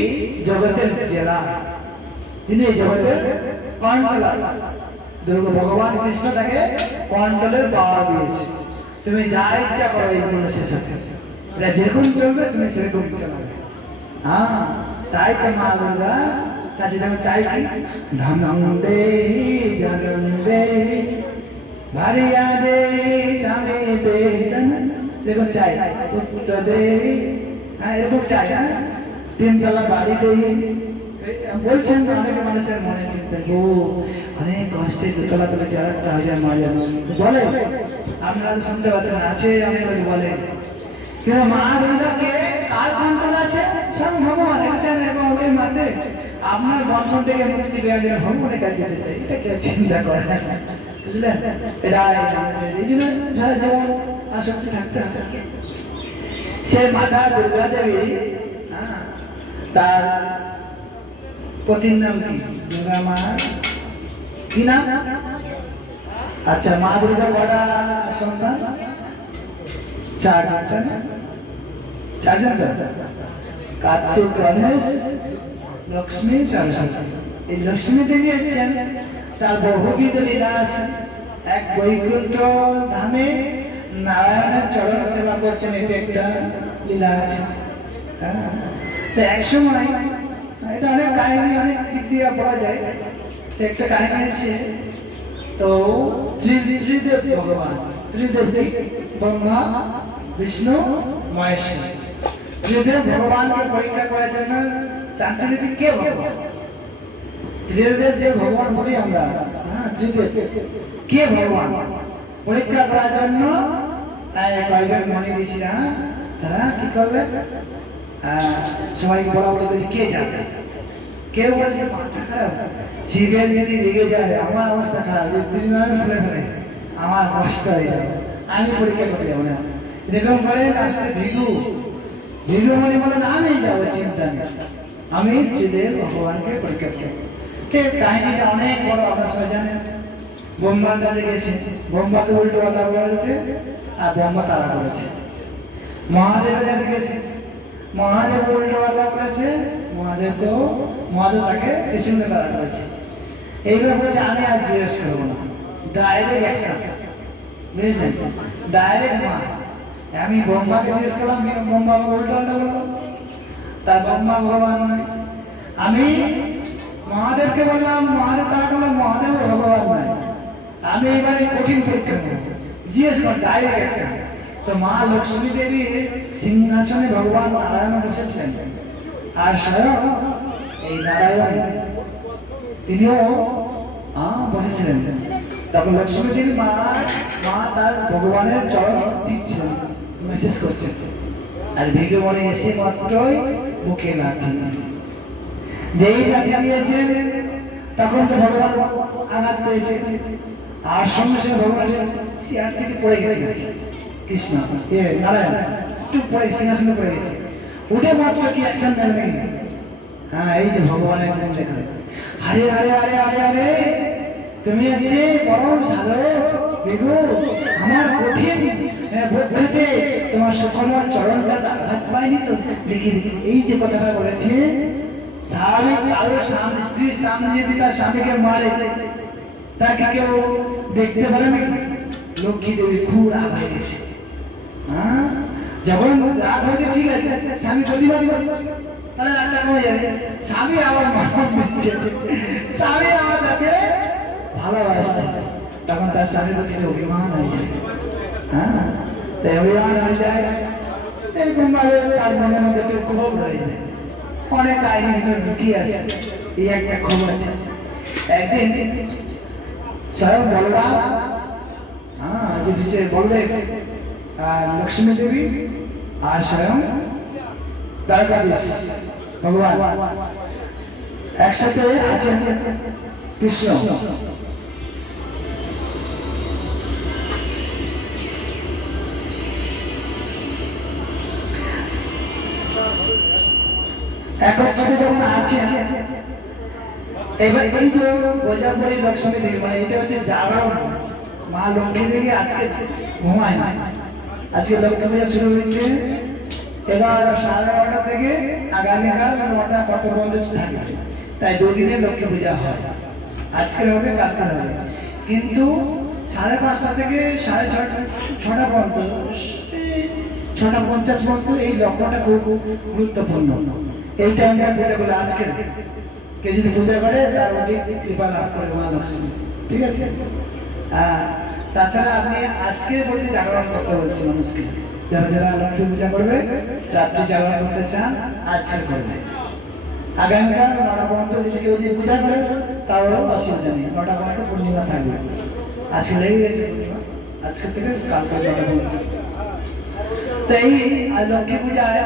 জগতের জেলা, তিনি এই জগতের কন্ট্রোলার। দুর্গা ভগবান কৃষ্ণ তাকে কন্ট্রোলের পাওয়ার দিয়েছে। তুমি যা ইচ্ছা করো এই মানুষের সাথে, যেরকম চলবে তুমি সেরকম চালাবে। হ্যাঁ, তাই তো মা দুর্গা কাছে যেমন চাই কি ধনম দে জনম দে ভারিয়া দে স্বামী দে দেখুন চাই উত্তর দেই, হ্যাঁ এরকম চাই, হ্যাঁ 3 তলা বাড়ি দেই। বলছেন যে অনেক মানুষের মনে চিন্তা, ও অনেক কষ্টে 2 তলা তুলেছে, আর একটা হাজার মাজার বলে, আমরা শুনতে পাচ্ছেন আছে অনেক লোক বলে। কিন্তু মা দুর্গাকে কার কন্ট্রোল আছে? স্বয়ং ভগবান আছেন এবং ওই মাঠে আপনার বন্ধন থেকে মুক্তি পেয়ে গেলে ভগবানের কাছে যেতে চাই, এটা কেউ চিন্তা করে না, বুঝলেন? এটা এই জন্য যেমন আসক্তি থাকতে হবে। সে মাতা দুর্গা দেবী, তার পতির নাম কি? দুর্গা মা কি নাম? আচ্ছা, মা দুর্গা কটা সন্তান? 4 জন, 4 জন। কার্তিক, গণেশ, লক্ষ্মী, সরস্বতী। এই লক্ষ্মী দেবী হচ্ছেন, তার বহুবিধ লীলা আছে। এক বৈকুণ্ঠ ধামে নারায়ণের চরণ সেবা করছেন, এটা একটা লীলা আছে। তো এক সময়, এটা অনেক কাহিনী, অনেক দিক দিয়ে পড়া যায়। একটা কাহিনী আছে, তো ত্রিদেব ভগবান, ত্রিদেব ব্রহ্মা, বিষ্ণু, মহেশ্বর, ত্রিদেব ভগবানকে পরীক্ষা করার জন্য জানতে গেছি কে ভগবান। ত্রিদেব যে ভগবান বলি আমরা, ত্রিদেব কে ভগবান পরীক্ষা করার জন্য কয়েকজন মনে ঋষিরা তারা কি করলেন, সবাই বলা বলে বলছে কে যাবে। কেউ বলছে মাথা খারাপ, শিবের যদি লেগে যায় আমার অবস্থা খারাপ, ফেলে ফেলে আমার কষ্ট হয়ে যাবে, আমি পরীক্ষা করতে যাবো না। এরকম করে আসতে ভিগু মনে বলেন আমি যাবো, চিন্তা নেই, আমি ত্রিদেব ভগবানকে পরীক্ষা করবো। কাহিনীটা অনেক বড়, আপনার সবাই জানেন। ব্রহ্মার কাছে গেছে, ব্রহ্মাকে উল্টো কথা বলেছে আর ব্রহ্মা তারা করেছে। মহাদেবের কাছে গেছে, মহাদেব উল্টো কথা বলেছে, মহাদেব তাকে পেছনে তারা করেছে। এইগুলো বলছে আমি আর জিজ্ঞেস করবো না, ডাইরেক্ট অ্যাকশন, বুঝেছেন? ডাইরেক্ট মা, আমি ব্রহ্মাকে জিজ্ঞেস করলাম, ব্রহ্মা উল্টো বললো, তার ব্রহ্মা ভগবান নয়। আমি মহাদেবকে বললাম, মহাদেব তারা করলাম, মহাদেব ভগবান নয়। আমি এবারে কঠিন পরীক্ষা নেব, জিজ্ঞেস কর, ডাইরেক্ট অ্যাকশন। তো মা লক্ষ্মী দেবীর সিংহাসনে ভগবান নারায়ণ বসেছিলেন, আর স্বয়ং এই নারায়ণ তিনিও বসেছিলেন। তখন লক্ষ্মী দেবী মা তার ভগবানের চরণ দিচ্ছেন, মেসেজ করছেন, আর ভিগে মনে এসে মাত্রই মুখে লাথি, যেই লাথি দিয়েছেন তখন তো ভগবান আঘাত পেয়েছে, আর সঙ্গে সঙ্গে ভগবানের চেয়ার থেকে পড়ে গেছে, কৃষ্ণ নারায়ণ একটু পড়ে সিংহাসনে পড়ে গেছে, উঠে মাত্র কি অ্যাকশন নেবেন? এই যে ভগবানের গুণ দেখা, আরে আরে আরে আরে আরে তুমি হচ্ছে পরম সাধক বিভু, আমার কঠিন বক্ষতে তোমার সুখময় চরণটা আঘাত পায়নি তো? দেখি এই যে কথাটা বলেছে, স্বাভাবিক কারো স্ত্রীর সামনে যদি তার স্বামীকে মারে, তাকে কেউ দেখতে পারে নাকি? লক্ষ্মী দেবী খুব রাগ হয়ে গেছে। যখন রাগ হয়েছে ঠিক আছে, স্বামী প্রতিবাদ করে তাহলে রাগটা কমে যাবে। স্বামী আমার মাথা দিচ্ছে, স্বামী আমার তাকে ভালোবাসছে, তখন তার স্বামীর প্রতি অভিমান হয়ে যায়। তাই অভিমান হয়ে যায়, এরকম ভাবে তার মনের মধ্যে একটু ক্ষোভ হয়ে যায়। অনেক কাহিনী লুকিয়ে আছে, এই একটা খবর আছে। একদিন স্বয়ং বলরাম, বলদেব, লক্ষ্মী দেবী আর স্বয়ং দ্বারকাধীশ ভগবান একসাথে আছেন। কৃষ্ণ একত্রে যখন আছেন, এবার এই যে বোঝাপড়ি লক্ষ্মী দেবী, মানে এটা হচ্ছে জাগরণ। মা লক্ষ্মী দেবী আজকে ঘুমায় না, আজকে লক্ষ্মী পূজা শুরু হয়েছে, এবার 11:30 থেকে আগামীকাল 9টা কত পর্যন্ত থাকবে, তাই 2 দিনে লক্ষ্মী পূজা হয়। আজকে হবে, কালকে হবে, কিন্তু 5:30 থেকে 6:30 পর্যন্ত, 6:50 পর্যন্ত এই লগ্নটা খুব গুরুত্বপূর্ণ। এই টাইমটা পূজা করলে, আজকে কেউ যদি পূজা করে তার অধিক কৃপা লাভ করে মা লক্ষ্মী, ঠিক আছে? তাছাড়া আপনি আজকে বলছি জাগরণ করতে বলছি মানুষকে, যারা যারা লক্ষ্মী পূজা করবে, রাত্রি জাগরণ করতে চান, আজকে করবে। আগামীকাল 9টা পর্যন্ত যদি কেউ যে পূজা করে তারও অসুবিধা নেই, 9টা পর্যন্ত পূর্ণিমা থাকবে। আজকে লেগে গেছে পূর্ণিমা, আজকে থেকে কালকে 9টা পর্যন্ত। তো এই লক্ষ্মী পূজায়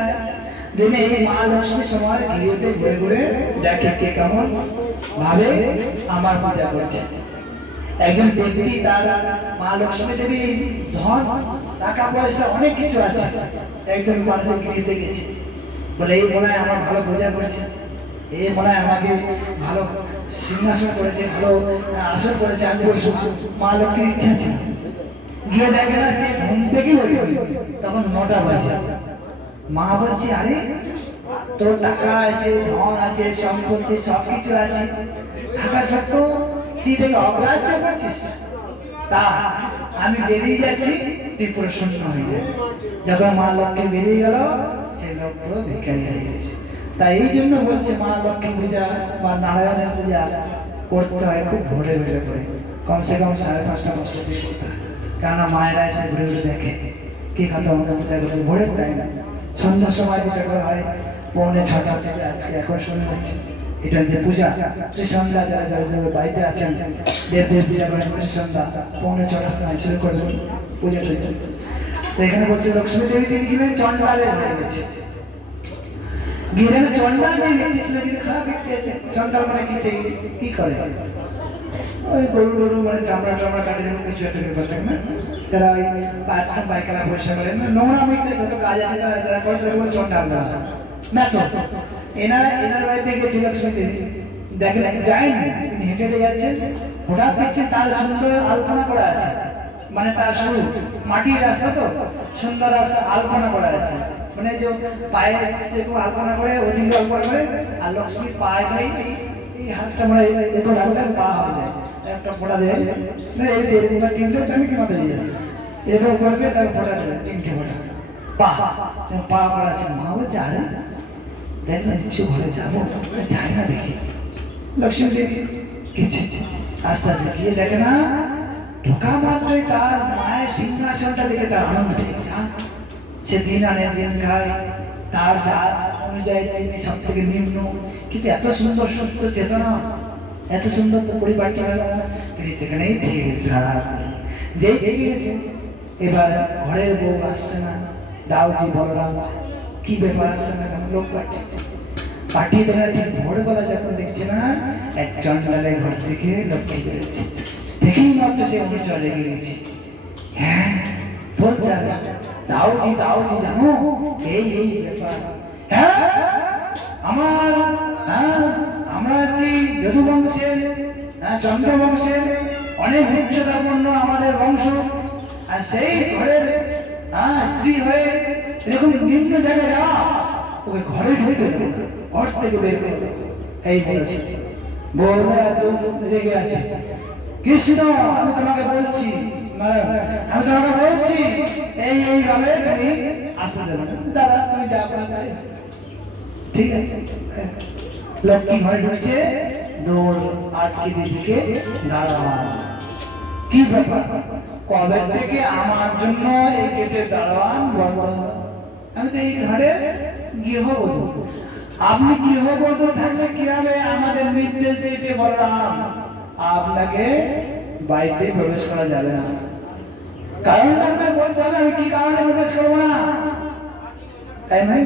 দিনে মা লক্ষ্মী সবার গৃহতে ঘুরে ঘুরে দেখে কে কেমন ভাবে আমার পূজা করছে। একজন ব্যক্তি তার মা লক্ষ্মী দেবী ধন টাকা পয়সা অনেক কিছু আছে, একজন মানুষের গৃহতে গেছে, বলে এই মনে হয় আমার ভালো পূজা করেছে, এই মনে হয় আমাকে ভালো সিংহাসন করেছে, ভালো আসন করেছে, আমি বলছি মা লক্ষ্মীর ইচ্ছা ছিল। গিয়ে দেখে না, সে ঘুম থেকে ওঠে তখন 9টা বাজে। মা বলছে আরে তোর টাকা আছে, ধন আছে, সম্পত্তি সবকিছু আছে, থাকা সত্ত্বেও তুই এটাকে অগ্রাহ্য করছিস। তা আমি বেরিয়ে যাচ্ছি, তুই প্রসন্ন হয়ে যাবি। যখন মা লক্ষ্মী বেরিয়ে গেল, সে লোক পুরো ভিখারি হয়ে গেছে। তাই এই জন্য বলছে মা লক্ষ্মী পূজা বা নারায়ণের পূজা করতে হয় খুব ভোরে ভোরে করে, কমসে কম 5:30 বছর দিয়ে করতে হয়। কেননা মায়েরা এসে ঘুরে ঘুরে দেখে কে কত আমাকে পূজা করছে। ভোরের টাইম সন্ধ্যার সময় যেটা করা হয় 6:45 থেকে আজকে এখন শুনে যাচ্ছে এটা যে পূজা, সন্ধ্যা যারা যারা যারা বাড়িতে আছেন দেব পূজা করেন, সন্ধ্যা 6:45 সময় শুরু করবেন পূজা টুজা। তো এখানে বলছে লক্ষ্মী দেবী তিনি কিভাবে চন্ডালে হয়ে গেছে। গিয়ে চন্ডাল যে ব্যক্তি ছিল, যিনি খারাপ ব্যক্তি আছে, চন্ডাল মানে কি, সেই কি করে ওই গরু গরু মানে চামড়া টামড়া কাটে, কিছু একটা ব্যাপার থাকে না, যারা ওই বাথরুম পায়খানা পরিষ্কার করে, নোংরা মিটে যত কাজ আছে তারা যারা করে তারা বলে চন্ডাল না। তো এনার বাড়িতে গেছে লক্ষ্মী দেবী, দেখেন যায়নি, তিনি হেঁটে হেঁটে যাচ্ছেন, হঠাৎ দেখছেন তার সুন্দর আলপনা করা আছে, মানে তার শুরু মাটির রাস্তা, তো সুন্দর রাস্তা আলপনা করা আছে, মানে যে পায়ে যেরকম আলপনা করে ওদিকে আলপনা করে, আর লক্ষ্মীর পায়ে এই হাতটা মানে এরকম রাখলে পা হয়ে যায়, একটা ফোঁটা দেয় না, এই এরকম 3টে আমি কি মাথা দিয়ে এরকম করবে, তার ফোঁটা দেয় 3টে ফোঁটা পা করা আছে। মা বলছে আরে দেখ না, কিছু ঘরে যাবো, যাই না দেখি। লক্ষ্মী দেবী গেছে, আস্তে আস্তে গিয়ে দেখে না, ঢোকা মাত্রই তার মায়ের সিংহাসনটা দেখে তার আনন্দ পেয়েছে। সে দিন আনে দিন খায়, তার যা অনুযায়ী তিনি সব থেকে নিম্ন, কিন্তু এত সুন্দর সত্য চেতনা, এত সুন্দর তো পরিবারটি তিনি সেখানেই থেকে গেছে। যেই থেকে গেছে, এবার ঘরের বউ আসছে না, দাউজি বলরাম কি ব্যাপার আসছে না, লোক পাঠিয়েছে, পাঠিয়ে দেওয়া ঠিক ভোরবেলা যখন দেখছে না এক চন্ডালের ঘর থেকে লক্ষ্মী বেরোচ্ছে, দেখেই মাত্র সে অনুচর লেগে গেছে। হ্যাঁ বলতে হবে, দাউজি দাউজি জানো এই এই ব্যাপার, হ্যাঁ আমরা আছি যদু বংশের, চন্দ্র বংশের, অনেক উচ্চতাপূর্ণ আমাদের বংশ, আর সেই ঘরের স্ত্রী হয়ে এরকম নিম্ন জায়গায় যা, ওকে ঘরে ঢুকতে দেবো না, ঘর থেকে বের করে দেবো, এই বলেছে। বলবে তুই রেগে আছে, কৃষ্ণ আমি তোমাকে বলছি, আমি তোমাকে বলছি এই ভাবে তুমি আসতে দেবে না, দাদা তুমি যা করে তাই ঠিক আছে। লক্ষ্মী ঘরে ঢুকছে, দৌড় আটকে দিদিকে দাঁড়াবা, কি ব্যাপার, কবে থেকে আমার জন্য এই গেটে দাঁড়ান বন্ধ, আমি তো এই ঘরে গৃহবধূ, আপনি গৃহবধূ থাকলে কিভাবে আমাদের নির্দেশ দিয়েছে বলরাম আপনাকে বাড়িতে প্রবেশ করা যাবে না, কারণটা আপনাকে বলতে হবে, আমি কি কারণে প্রবেশ করবো না, তাই নয়?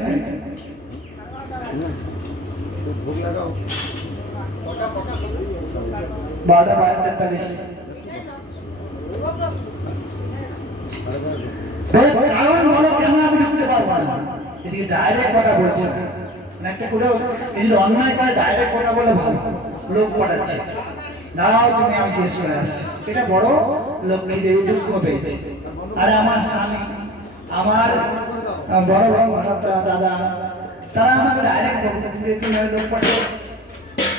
12:43 কারণ বলো কেন আমি ঢুকতে পারবো না, এদিকে ডাইরেক্ট কথা বলছে না, একটা করে এই যে অন্যায় করে ডাইরেক্ট কথা বলে ভালো লোক পাঠাচ্ছে, দাঁড়াও তুমি আমি শেষ করে আসছি, এটা বড় লক্ষ্মী দেবী দুঃখ পেয়েছে। আরে আমার স্বামী, আমার বড় দাদা, তারা আমাকে ডাইরেক্ট লোক পাঠাচ্ছে,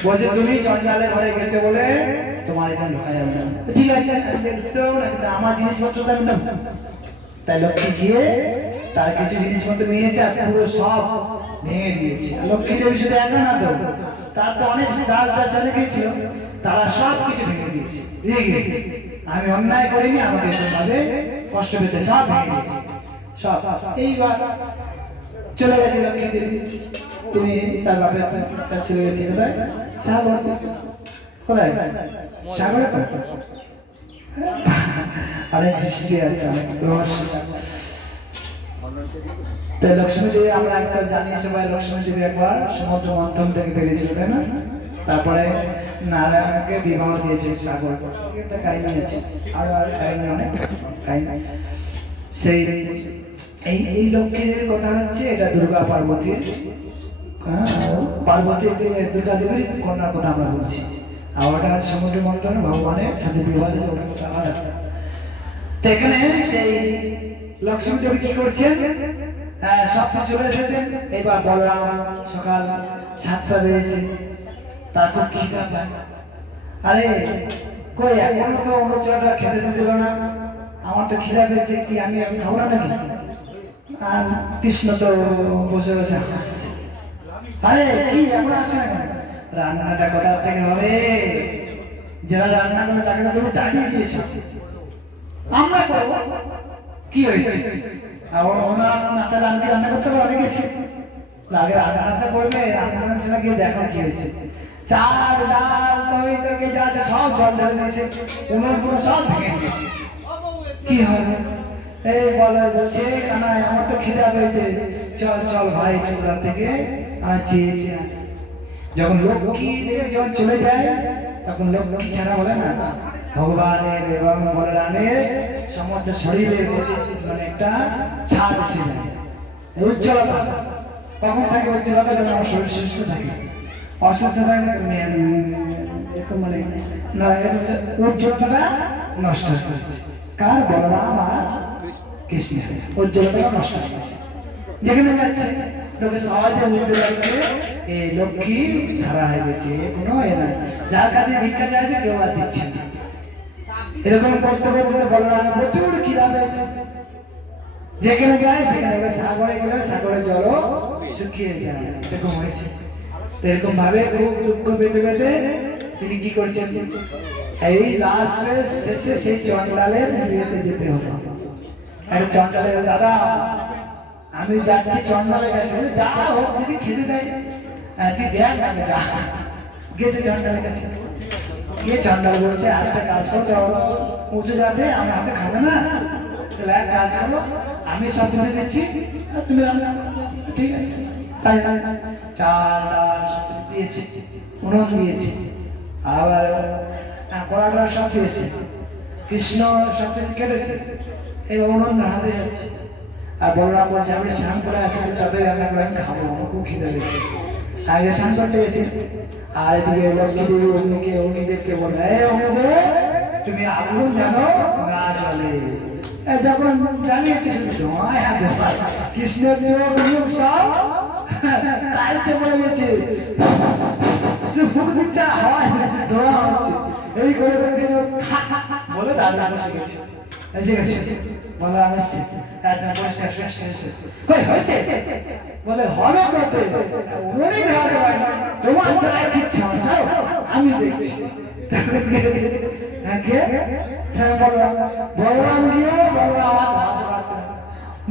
বলছে তুমি চন্ডালের ঘরে গেছে বলে তোমার এখানে ঢোকা যাবে না, ঠিক আছে আমার জিনিসপত্র দেবেন না। তাই লক্ষ্মী গিয়ে তার কিছু জিনিসপত্র নিয়েছে আর পুরো সব ভেঙে দিয়েছে। লক্ষ্মী দেবী শুধু একা না তো, তার তো অনেক দাস দাসী ছিল, তারা সব কিছু ভেঙে দিয়েছে, রেগে আমি অন্যায় করিনি, আমাকে এরকমভাবে কষ্ট পেতে সব ভেঙে দিয়েছে। সব। এইবার চলে গেছে লক্ষ্মী দেবী, তিনি তার বাপের কাছে চলে গেছে কোথায়, সাগর, কোথায় সাগরে তো অনেক হিস্ট্রি আছে, অনেক রহস্য। তো লক্ষ্মী দেবী আমরা একটা জানি সবাই, লক্ষ্মী দেবী একবার সমুদ্র মন্থন থেকে বেরিয়েছিল, তাই না? তারপরে নারায়ণকে বিবাহ দিয়েছে সাগর, একটা কাহিনী আছে, আর কাহিনী অনেক কাহিনী। সেই এই লক্ষ্মী দেবীর কথা হচ্ছে, এটা দুর্গা পার্বতীর, পার্বতী দুর্গা দেবীর কন্যার কথা আমরা বলছি। আর ওটা সমুদ্র মন্থন ভগবানের সাথে বিবাহ দিয়েছে, ওটা কথা আলাদা। তো এখানে সেই লক্ষ্মী দেবী কি করছেন, সব চলে এসেছেন। এইবার বলরাম সকাল 7টা বেজেছে, তার খুব খিদা পায়। আরে কই এখনো তো অনুচরটা খেতে দিল না, আমার তো খিদা পেয়েছে, কি আমি খাবো না নাকি? আর কৃষ্ণ তো বসে বসে হাসছে, আরে কি এখন আসছে না কেন? রান্নাটা কোথা থেকে হবে, যারা রান্না করে তাকে তো তুমি দাঁড়িয়ে দিয়েছো, আমরা করবো, কি হয়েছে? ওনার মাথায় আমি রান্না করতে পারবে গেছে, আগে রান্নাটা করবে, আপনার সেটা গিয়ে দেখো কি হয়েছে। চাল ডাল তরি তরকারি যা আছে সব জল ঢেলে দিয়েছে, উনুন পুরো সব ভেঙে দিয়েছে। কি হবে? এই বলছে কানাই আমার তো খিদা পেয়েছে, চল চল ভাই চুলা থেকে আর চেয়েছে। যখন লক্ষ্মী দেবী যখন চলে যায়, তখন লক্ষ্মী ছাড়া বলে না, ভগবানের এবং বলরামের সমস্ত শরীরের মধ্যে মানে একটা ছাপ এসে যায়, উজ্জ্বলতা। কখন থাকে উজ্জ্বলতা? যখন আমার শরীর সুস্থ থাকে, অসুস্থ থাকে এরকম মানে উজ্জ্বলতাটা নষ্ট হয়ে গেছে। কার? বলরাম আর কৃষ্ণ, উজ্জ্বলতা নষ্ট হয়ে গেছে। যেখানে যাচ্ছে লোকে সহজে বুঝতে পারছে এই লক্ষ্মী ছাড়া হয়ে গেছে, কোনো এ নাই, যার কাছে ভিক্ষা চাইছে কেউ আর দিচ্ছে না। এরকম করতে করতে বলরাম প্রচুর খিদা পেয়েছে, যেখানে যায় সেখানে সাগরে গেলে সাগরের জলও শুকিয়ে যায়, এরকম হয়েছে। এরকম ভাবে খুব দুঃখ পেতে পেতে তিনি কি করছেন, এই লাস্টের শেষে সেই চন্ডালের বিয়েতে যেতে হলো। চন্ডালের দাদা আমি যাচ্ছি, চন্ডালের কাছে, যা হোক যদি খেতে দেয় তুই দেখ না, যা গেছে চন্ডালের কাছে গিয়ে চন্ডাল বলছে আরেকটা কাজ করো, উঁচু যাবে আমার হাতে খাবে না, তাহলে এক কাজ করো, আমি সব কিছু দিচ্ছি তুমি রান্না করো। ঠিক আছে, তাই চাল ডাল সব কিছু দিয়েছি, উনুন দিয়েছি, আবার কড়া কড়া সব দিয়েছে, কৃষ্ণ সব কিছু কেটেছে, এবার উনুন হাতে যাচ্ছে। আর বলরাম বলছে আমি স্নান করে আসি, তাদের রান্না করে আমি খাবো, আমার খুব খিদে পেয়েছে, আগে স্নান করতে গেছি। আর এদিকে লক্ষ্মী দেবী অগ্নিদেবকে বলে, তুমি আগুন জানো না জলে, যখন জানিয়েছে শুধু কৃষ্ণের চোখ সব কালচে পড়ে গেছে, ফুক দিচ্ছে, হাওয়ায় ধোয়া হচ্ছে, এই করে বলে রান্না বসে গেছে। ঠিক আছে, বলে আমি একদম পরিষ্কার হয়েছে, বলে হবে কত তোমার প্রায় কিচ্ছু আমি দেখছি। বলরাম গিয়ে বলে আমার ভাবতে পারছে না,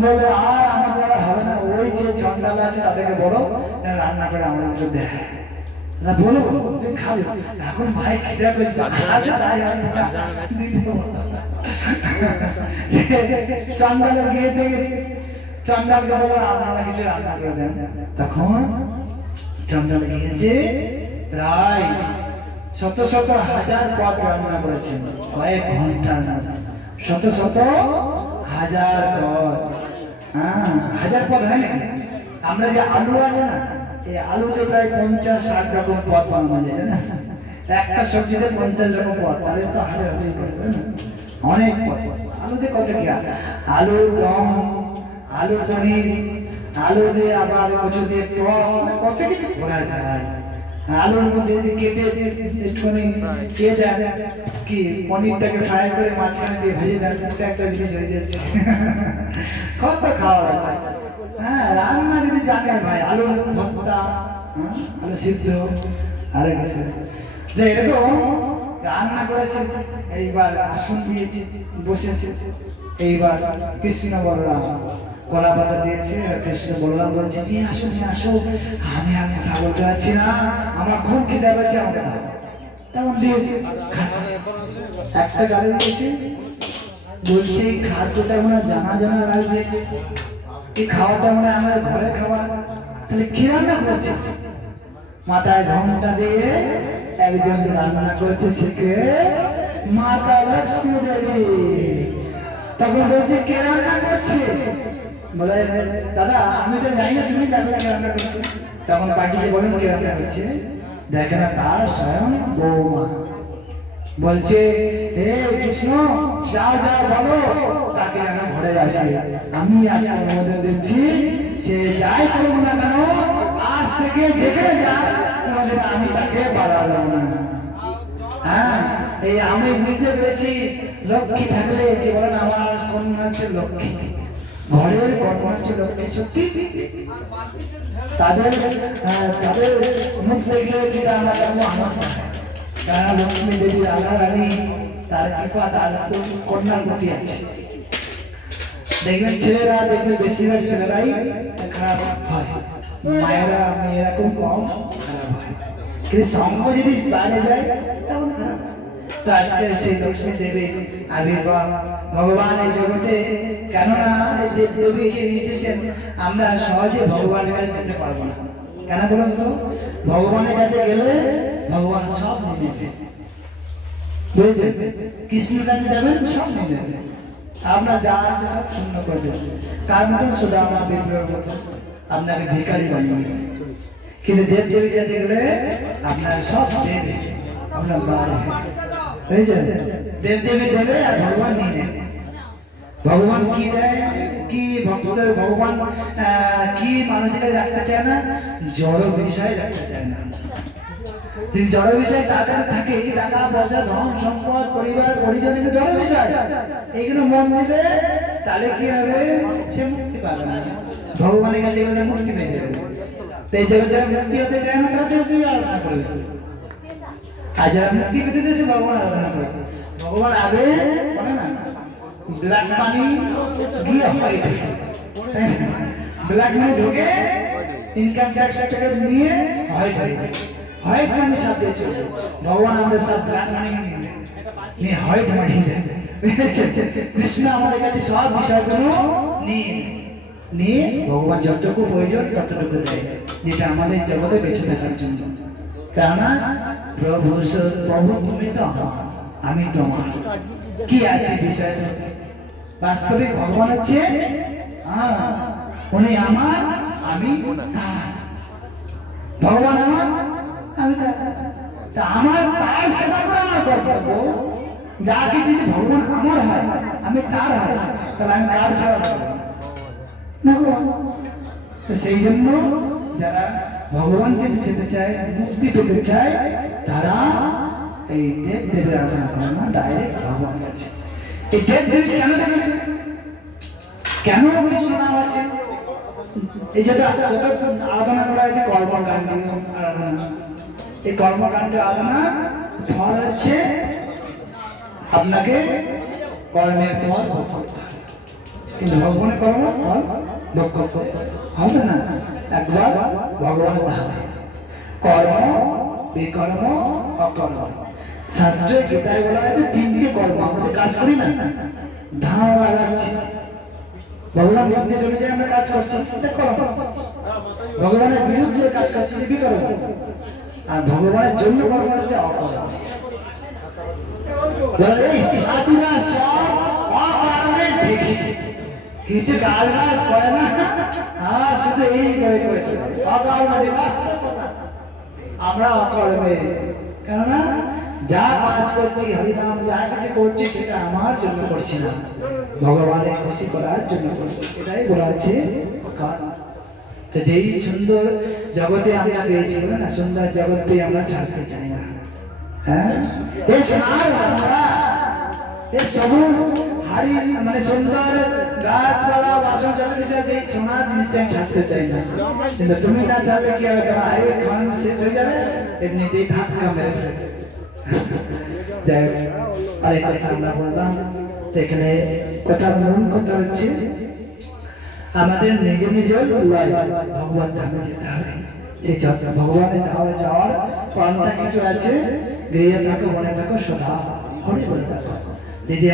বলে আর আমার দ্বারা হবে না, ওই যে চন্ডাল আছে তাদেরকে বলো রান্না করে আমাদের দেয় না, বলো তুমি খাবে। এখন ভাই খিদা পেয়েছে, চন্ডালের বিয়ে দিয়ে গেছে, চন্ডালকে বলো আপনারা কিছু রান্না করে দেন। তখন চন্ডাল গিয়েছে প্রায় শত শত হাজার পদ রান্না করেছেন কয়েক ঘন্টার মধ্যে, শত শত হাজার পদ। হাজার পদ হয় না, আমরা যে আলু আছে না, এই আলুতে প্রায় 50-60 রকম পদ বানানো যায় না, একটা সবজিতে 50 রকম পদ, তাহলে তো হাজার হয়ে পড়বে না, অনেক পদ। আলুতে কত কি, আলু দম, আলু পনির, আলু দিয়ে আবার কচু দিয়ে টক, কত কিছু করা যায়। আলুর মধ্যে কেটে একটুখানি খেয়ে দেন, কি পনিরটাকে ফ্রাই করে মাঝখানে দিয়ে ভেজে দেন, ওটা একটা জিনিস হয়ে যাচ্ছে। কত খাওয়া আছে। হ্যাঁ, রান্না যদি জানেন ভাই, আলু ভর্তা, আলু সিদ্ধ, আরে কিছু যে এরকম রান্না করেছে। এইবার আসন দিয়েছে, বসেছে। এইবার কৃষ্ণ বলরাম কলা পাতা দিয়েছে। আর কৃষ্ণ বললাম বলছে নিয়ে আসো, আমি আর কথা বলতে পারছি না, আমার খুব খিদে পেয়েছে, আমাকে দাও। তেমন দিয়েছে, খাচ্ছি। একটা গাড়ি দিয়েছে, বলছে এই খাদ্যটা মনে জানা জানা লাগছে, এই খাওয়াটা মনে আমাদের ঘরের খাবার, তাহলে কি রান্না করছে? মাথায় ঘোমটা দিয়ে একজন রান্না করছে শিখে, মাতা লক্ষ্মী দেবী। তখন বলছে কে রান্না করছে? বলে দাদা আমি তো জানি না, তুমি দেখো কে রান্না করছে। তখন পাঠিয়ে বলেন কে রান্না করছে, দেখে না তার স্বয়ং বৌমা। বলছে হে কৃষ্ণ যাও বলো তাকে যেন ঘরে আসে। আমি আজকে অনুমোদন দিচ্ছি, সে যাই করবো না কেন, আজ থেকে যেখানে যায় তোমাদের আমি তাকে বাধা দেবো না। হ্যাঁ, এই আমি বুঝতে পেরেছি লক্ষ্মী থাকলে কি বলেন, আমার কন্যা হচ্ছে লক্ষ্মী, ঘরের কন্যা হচ্ছে লক্ষ্মী। সত্যি তাদের মুখ দেখলে যেটা আমরা জানবো আমার, কারণ লক্ষ্মী দেবীর আল্লাহ রানী, তার কৃপা তার কন্যার প্রতি আছে। দেখবেন ছেলেরা, দেখবেন বেশিরভাগ ছেলেরাই খারাপ হয়, মেয়েরা খুব কম খারাপ হয়, কিন্তু সঙ্গ যদি বাইরে যায় তখন খারাপ। তো আজকে সেই লক্ষ্মী দেবীর আবির্ভাব ভগবান এই জগতে, কেননা এই দেব দেবীকে এসেছেন, আমরা সহজে ভগবানের কাছে যেতে পারবো না। কেন বলুন তো? ভগবানের কাছে গেলে ভগবান সব নিয়ে নেবে, বুঝলেন? কৃষ্ণের কাছে যাবেন সব নিয়ে নেবে, আপনার যা আছে সব শূন্য করে দেবে। কার মতন? সুদামা বিপ্লবের মতন আপনাকে ভিখারি বানিয়ে দেবে। কিন্তু দেব দেবীর কাছে গেলে আপনার সব দেবে, আপনার বাড়ি হয়েছে। দেব দেবী দেবে আর ভগবান নিয়ে নেবে। ভগবান কি দেয়, কি ভক্তদের ভগবান কি মানুষকে রাখতে চায় না, জড় বিষয় রাখতে চায় না। তিনি জড় বিষয় তার কাছে থাকে, টাকা পয়সা ধন সম্পদ পরিবার পরিজন, জড় বিষয়। এইগুলো মন দিলে তাহলে কি হবে, সে মুক্তি পাবে না। ভগবানের কাছে গেলে মুক্তি পেয়ে যাবে। এই জগতে যারা মুক্তি হতে চায় না তারা দেব দেবী আরাধনা করবে, আর যারা মুক্তি পেতে চায় সে ভগবান আরাধনা করে। ভগবান আগে বলে না ব্ল্যাক মানি গিয়ে হোয়াইট, ব্ল্যাক মানি ঢোকে ইনকাম ট্যাক্স সার্টিফিকেট নিয়ে হোয়াইট হয়ে যায়। হোয়াইট মানি সাথে চলে, ভগবান আমাদের সব ব্ল্যাক মানি নিয়ে হোয়াইট মানি দেয়। কৃষ্ণ আমাদের কাছে সব বিষয়গুলো নিয়ে ভগবান যতটুকু প্রয়োজন ততটুকু দেয়, যেটা আমাদের জগতে বেঁচে থাকার জন্য। কেননা প্রভু তুমি তো আমার, আমি তোমার, কি আছে বিষয়? বাস্তবিক ভগবান হচ্ছে উনি আমার, আমি তার। ভগবান আমার, আমি তার। আমার তার সেবা করা আমার কর্তব্য। যা কিছু যদি ভগবান আমার হয়, আমি তার হয়, তাহলে আমি কার সেবা করবো? ভগবান। সেই জন্য যারা ভগবানকে যেতে চায়, মুক্তি পেতে চায়, তারা এই দেব দেবীর আরাধনা করে না, ডাইরেক্ট ভগবান কাছে। এই দেব দেবী কেন দেখেছে, কেন কিছু নাম আছে? এই যেটা আরাধনা করা হয়েছে কর্মকাণ্ডীয় আরাধনা। এই কর্মকাণ্ডীয় আরাধনা ফল হচ্ছে আপনাকে কর্মের পর ভোগ করতে হয়, কিন্তু ভগবানের কর্ম ফল ভোগ করতে হবে না। একবার ভগবানের ধামে কর্ম, বিকর্ম, অকর্ম। শাস্ত্রে গীতায় বলা হয়েছে তিনটি কর্ম। আমরা কাজ করি না, ধান লাগাচ্ছি, ভগবান নির্দেশ অনুযায়ী আমরা কাজ করছি, কর্ম। ভগবানের বিরুদ্ধে কাজ করছি, বিকর্ম। আর ভগবানের জন্য কর্ম হচ্ছে অকর্ম। এই সাধুরা সব অকর্মে দেখি, কিছু কাজ বাজ করে না, শুধু এই করেছে অকর্মে। বাস্তব কথা, আমরা অকর্মে। কেননা যা কাজ করছি, হরিনাম যা কিছু করছি, সেটা আমার জন্য করছি না, ভগবানের খুশি করার জন্য করছি। এটাই বলা হচ্ছে অকর্ম। তো যেই সুন্দর জগতে আমরা পেয়েছি না, সুন্দর জগৎকে আমরা ছাড়তে চাই না। হ্যাঁ, সবুজ হাড়ি মানে সুন্দর গাছপালা বাসন চালাতে চাই, সেই সোনার জিনিসটা আমি ছাড়তে চাই না। কিন্তু তুমি না চাইলে কি হবে, তোমার হাইওয়ে খান শেষ হয়ে যাবে, এমনিতেই ধাক্কা মেরে ফেলবে। যাই হোক, আরেক কথা আমরা বললাম, এখানে কথা মূল কথা হচ্ছে আমাদের নিজে নিজের লয় ভগবান ধামে যেতে হবে। সেই ভগবানের ধামে যাওয়ার পন্থা কিছু আছে, গৃহে থাকো মনে থাকো সদা হরি বল। দিদি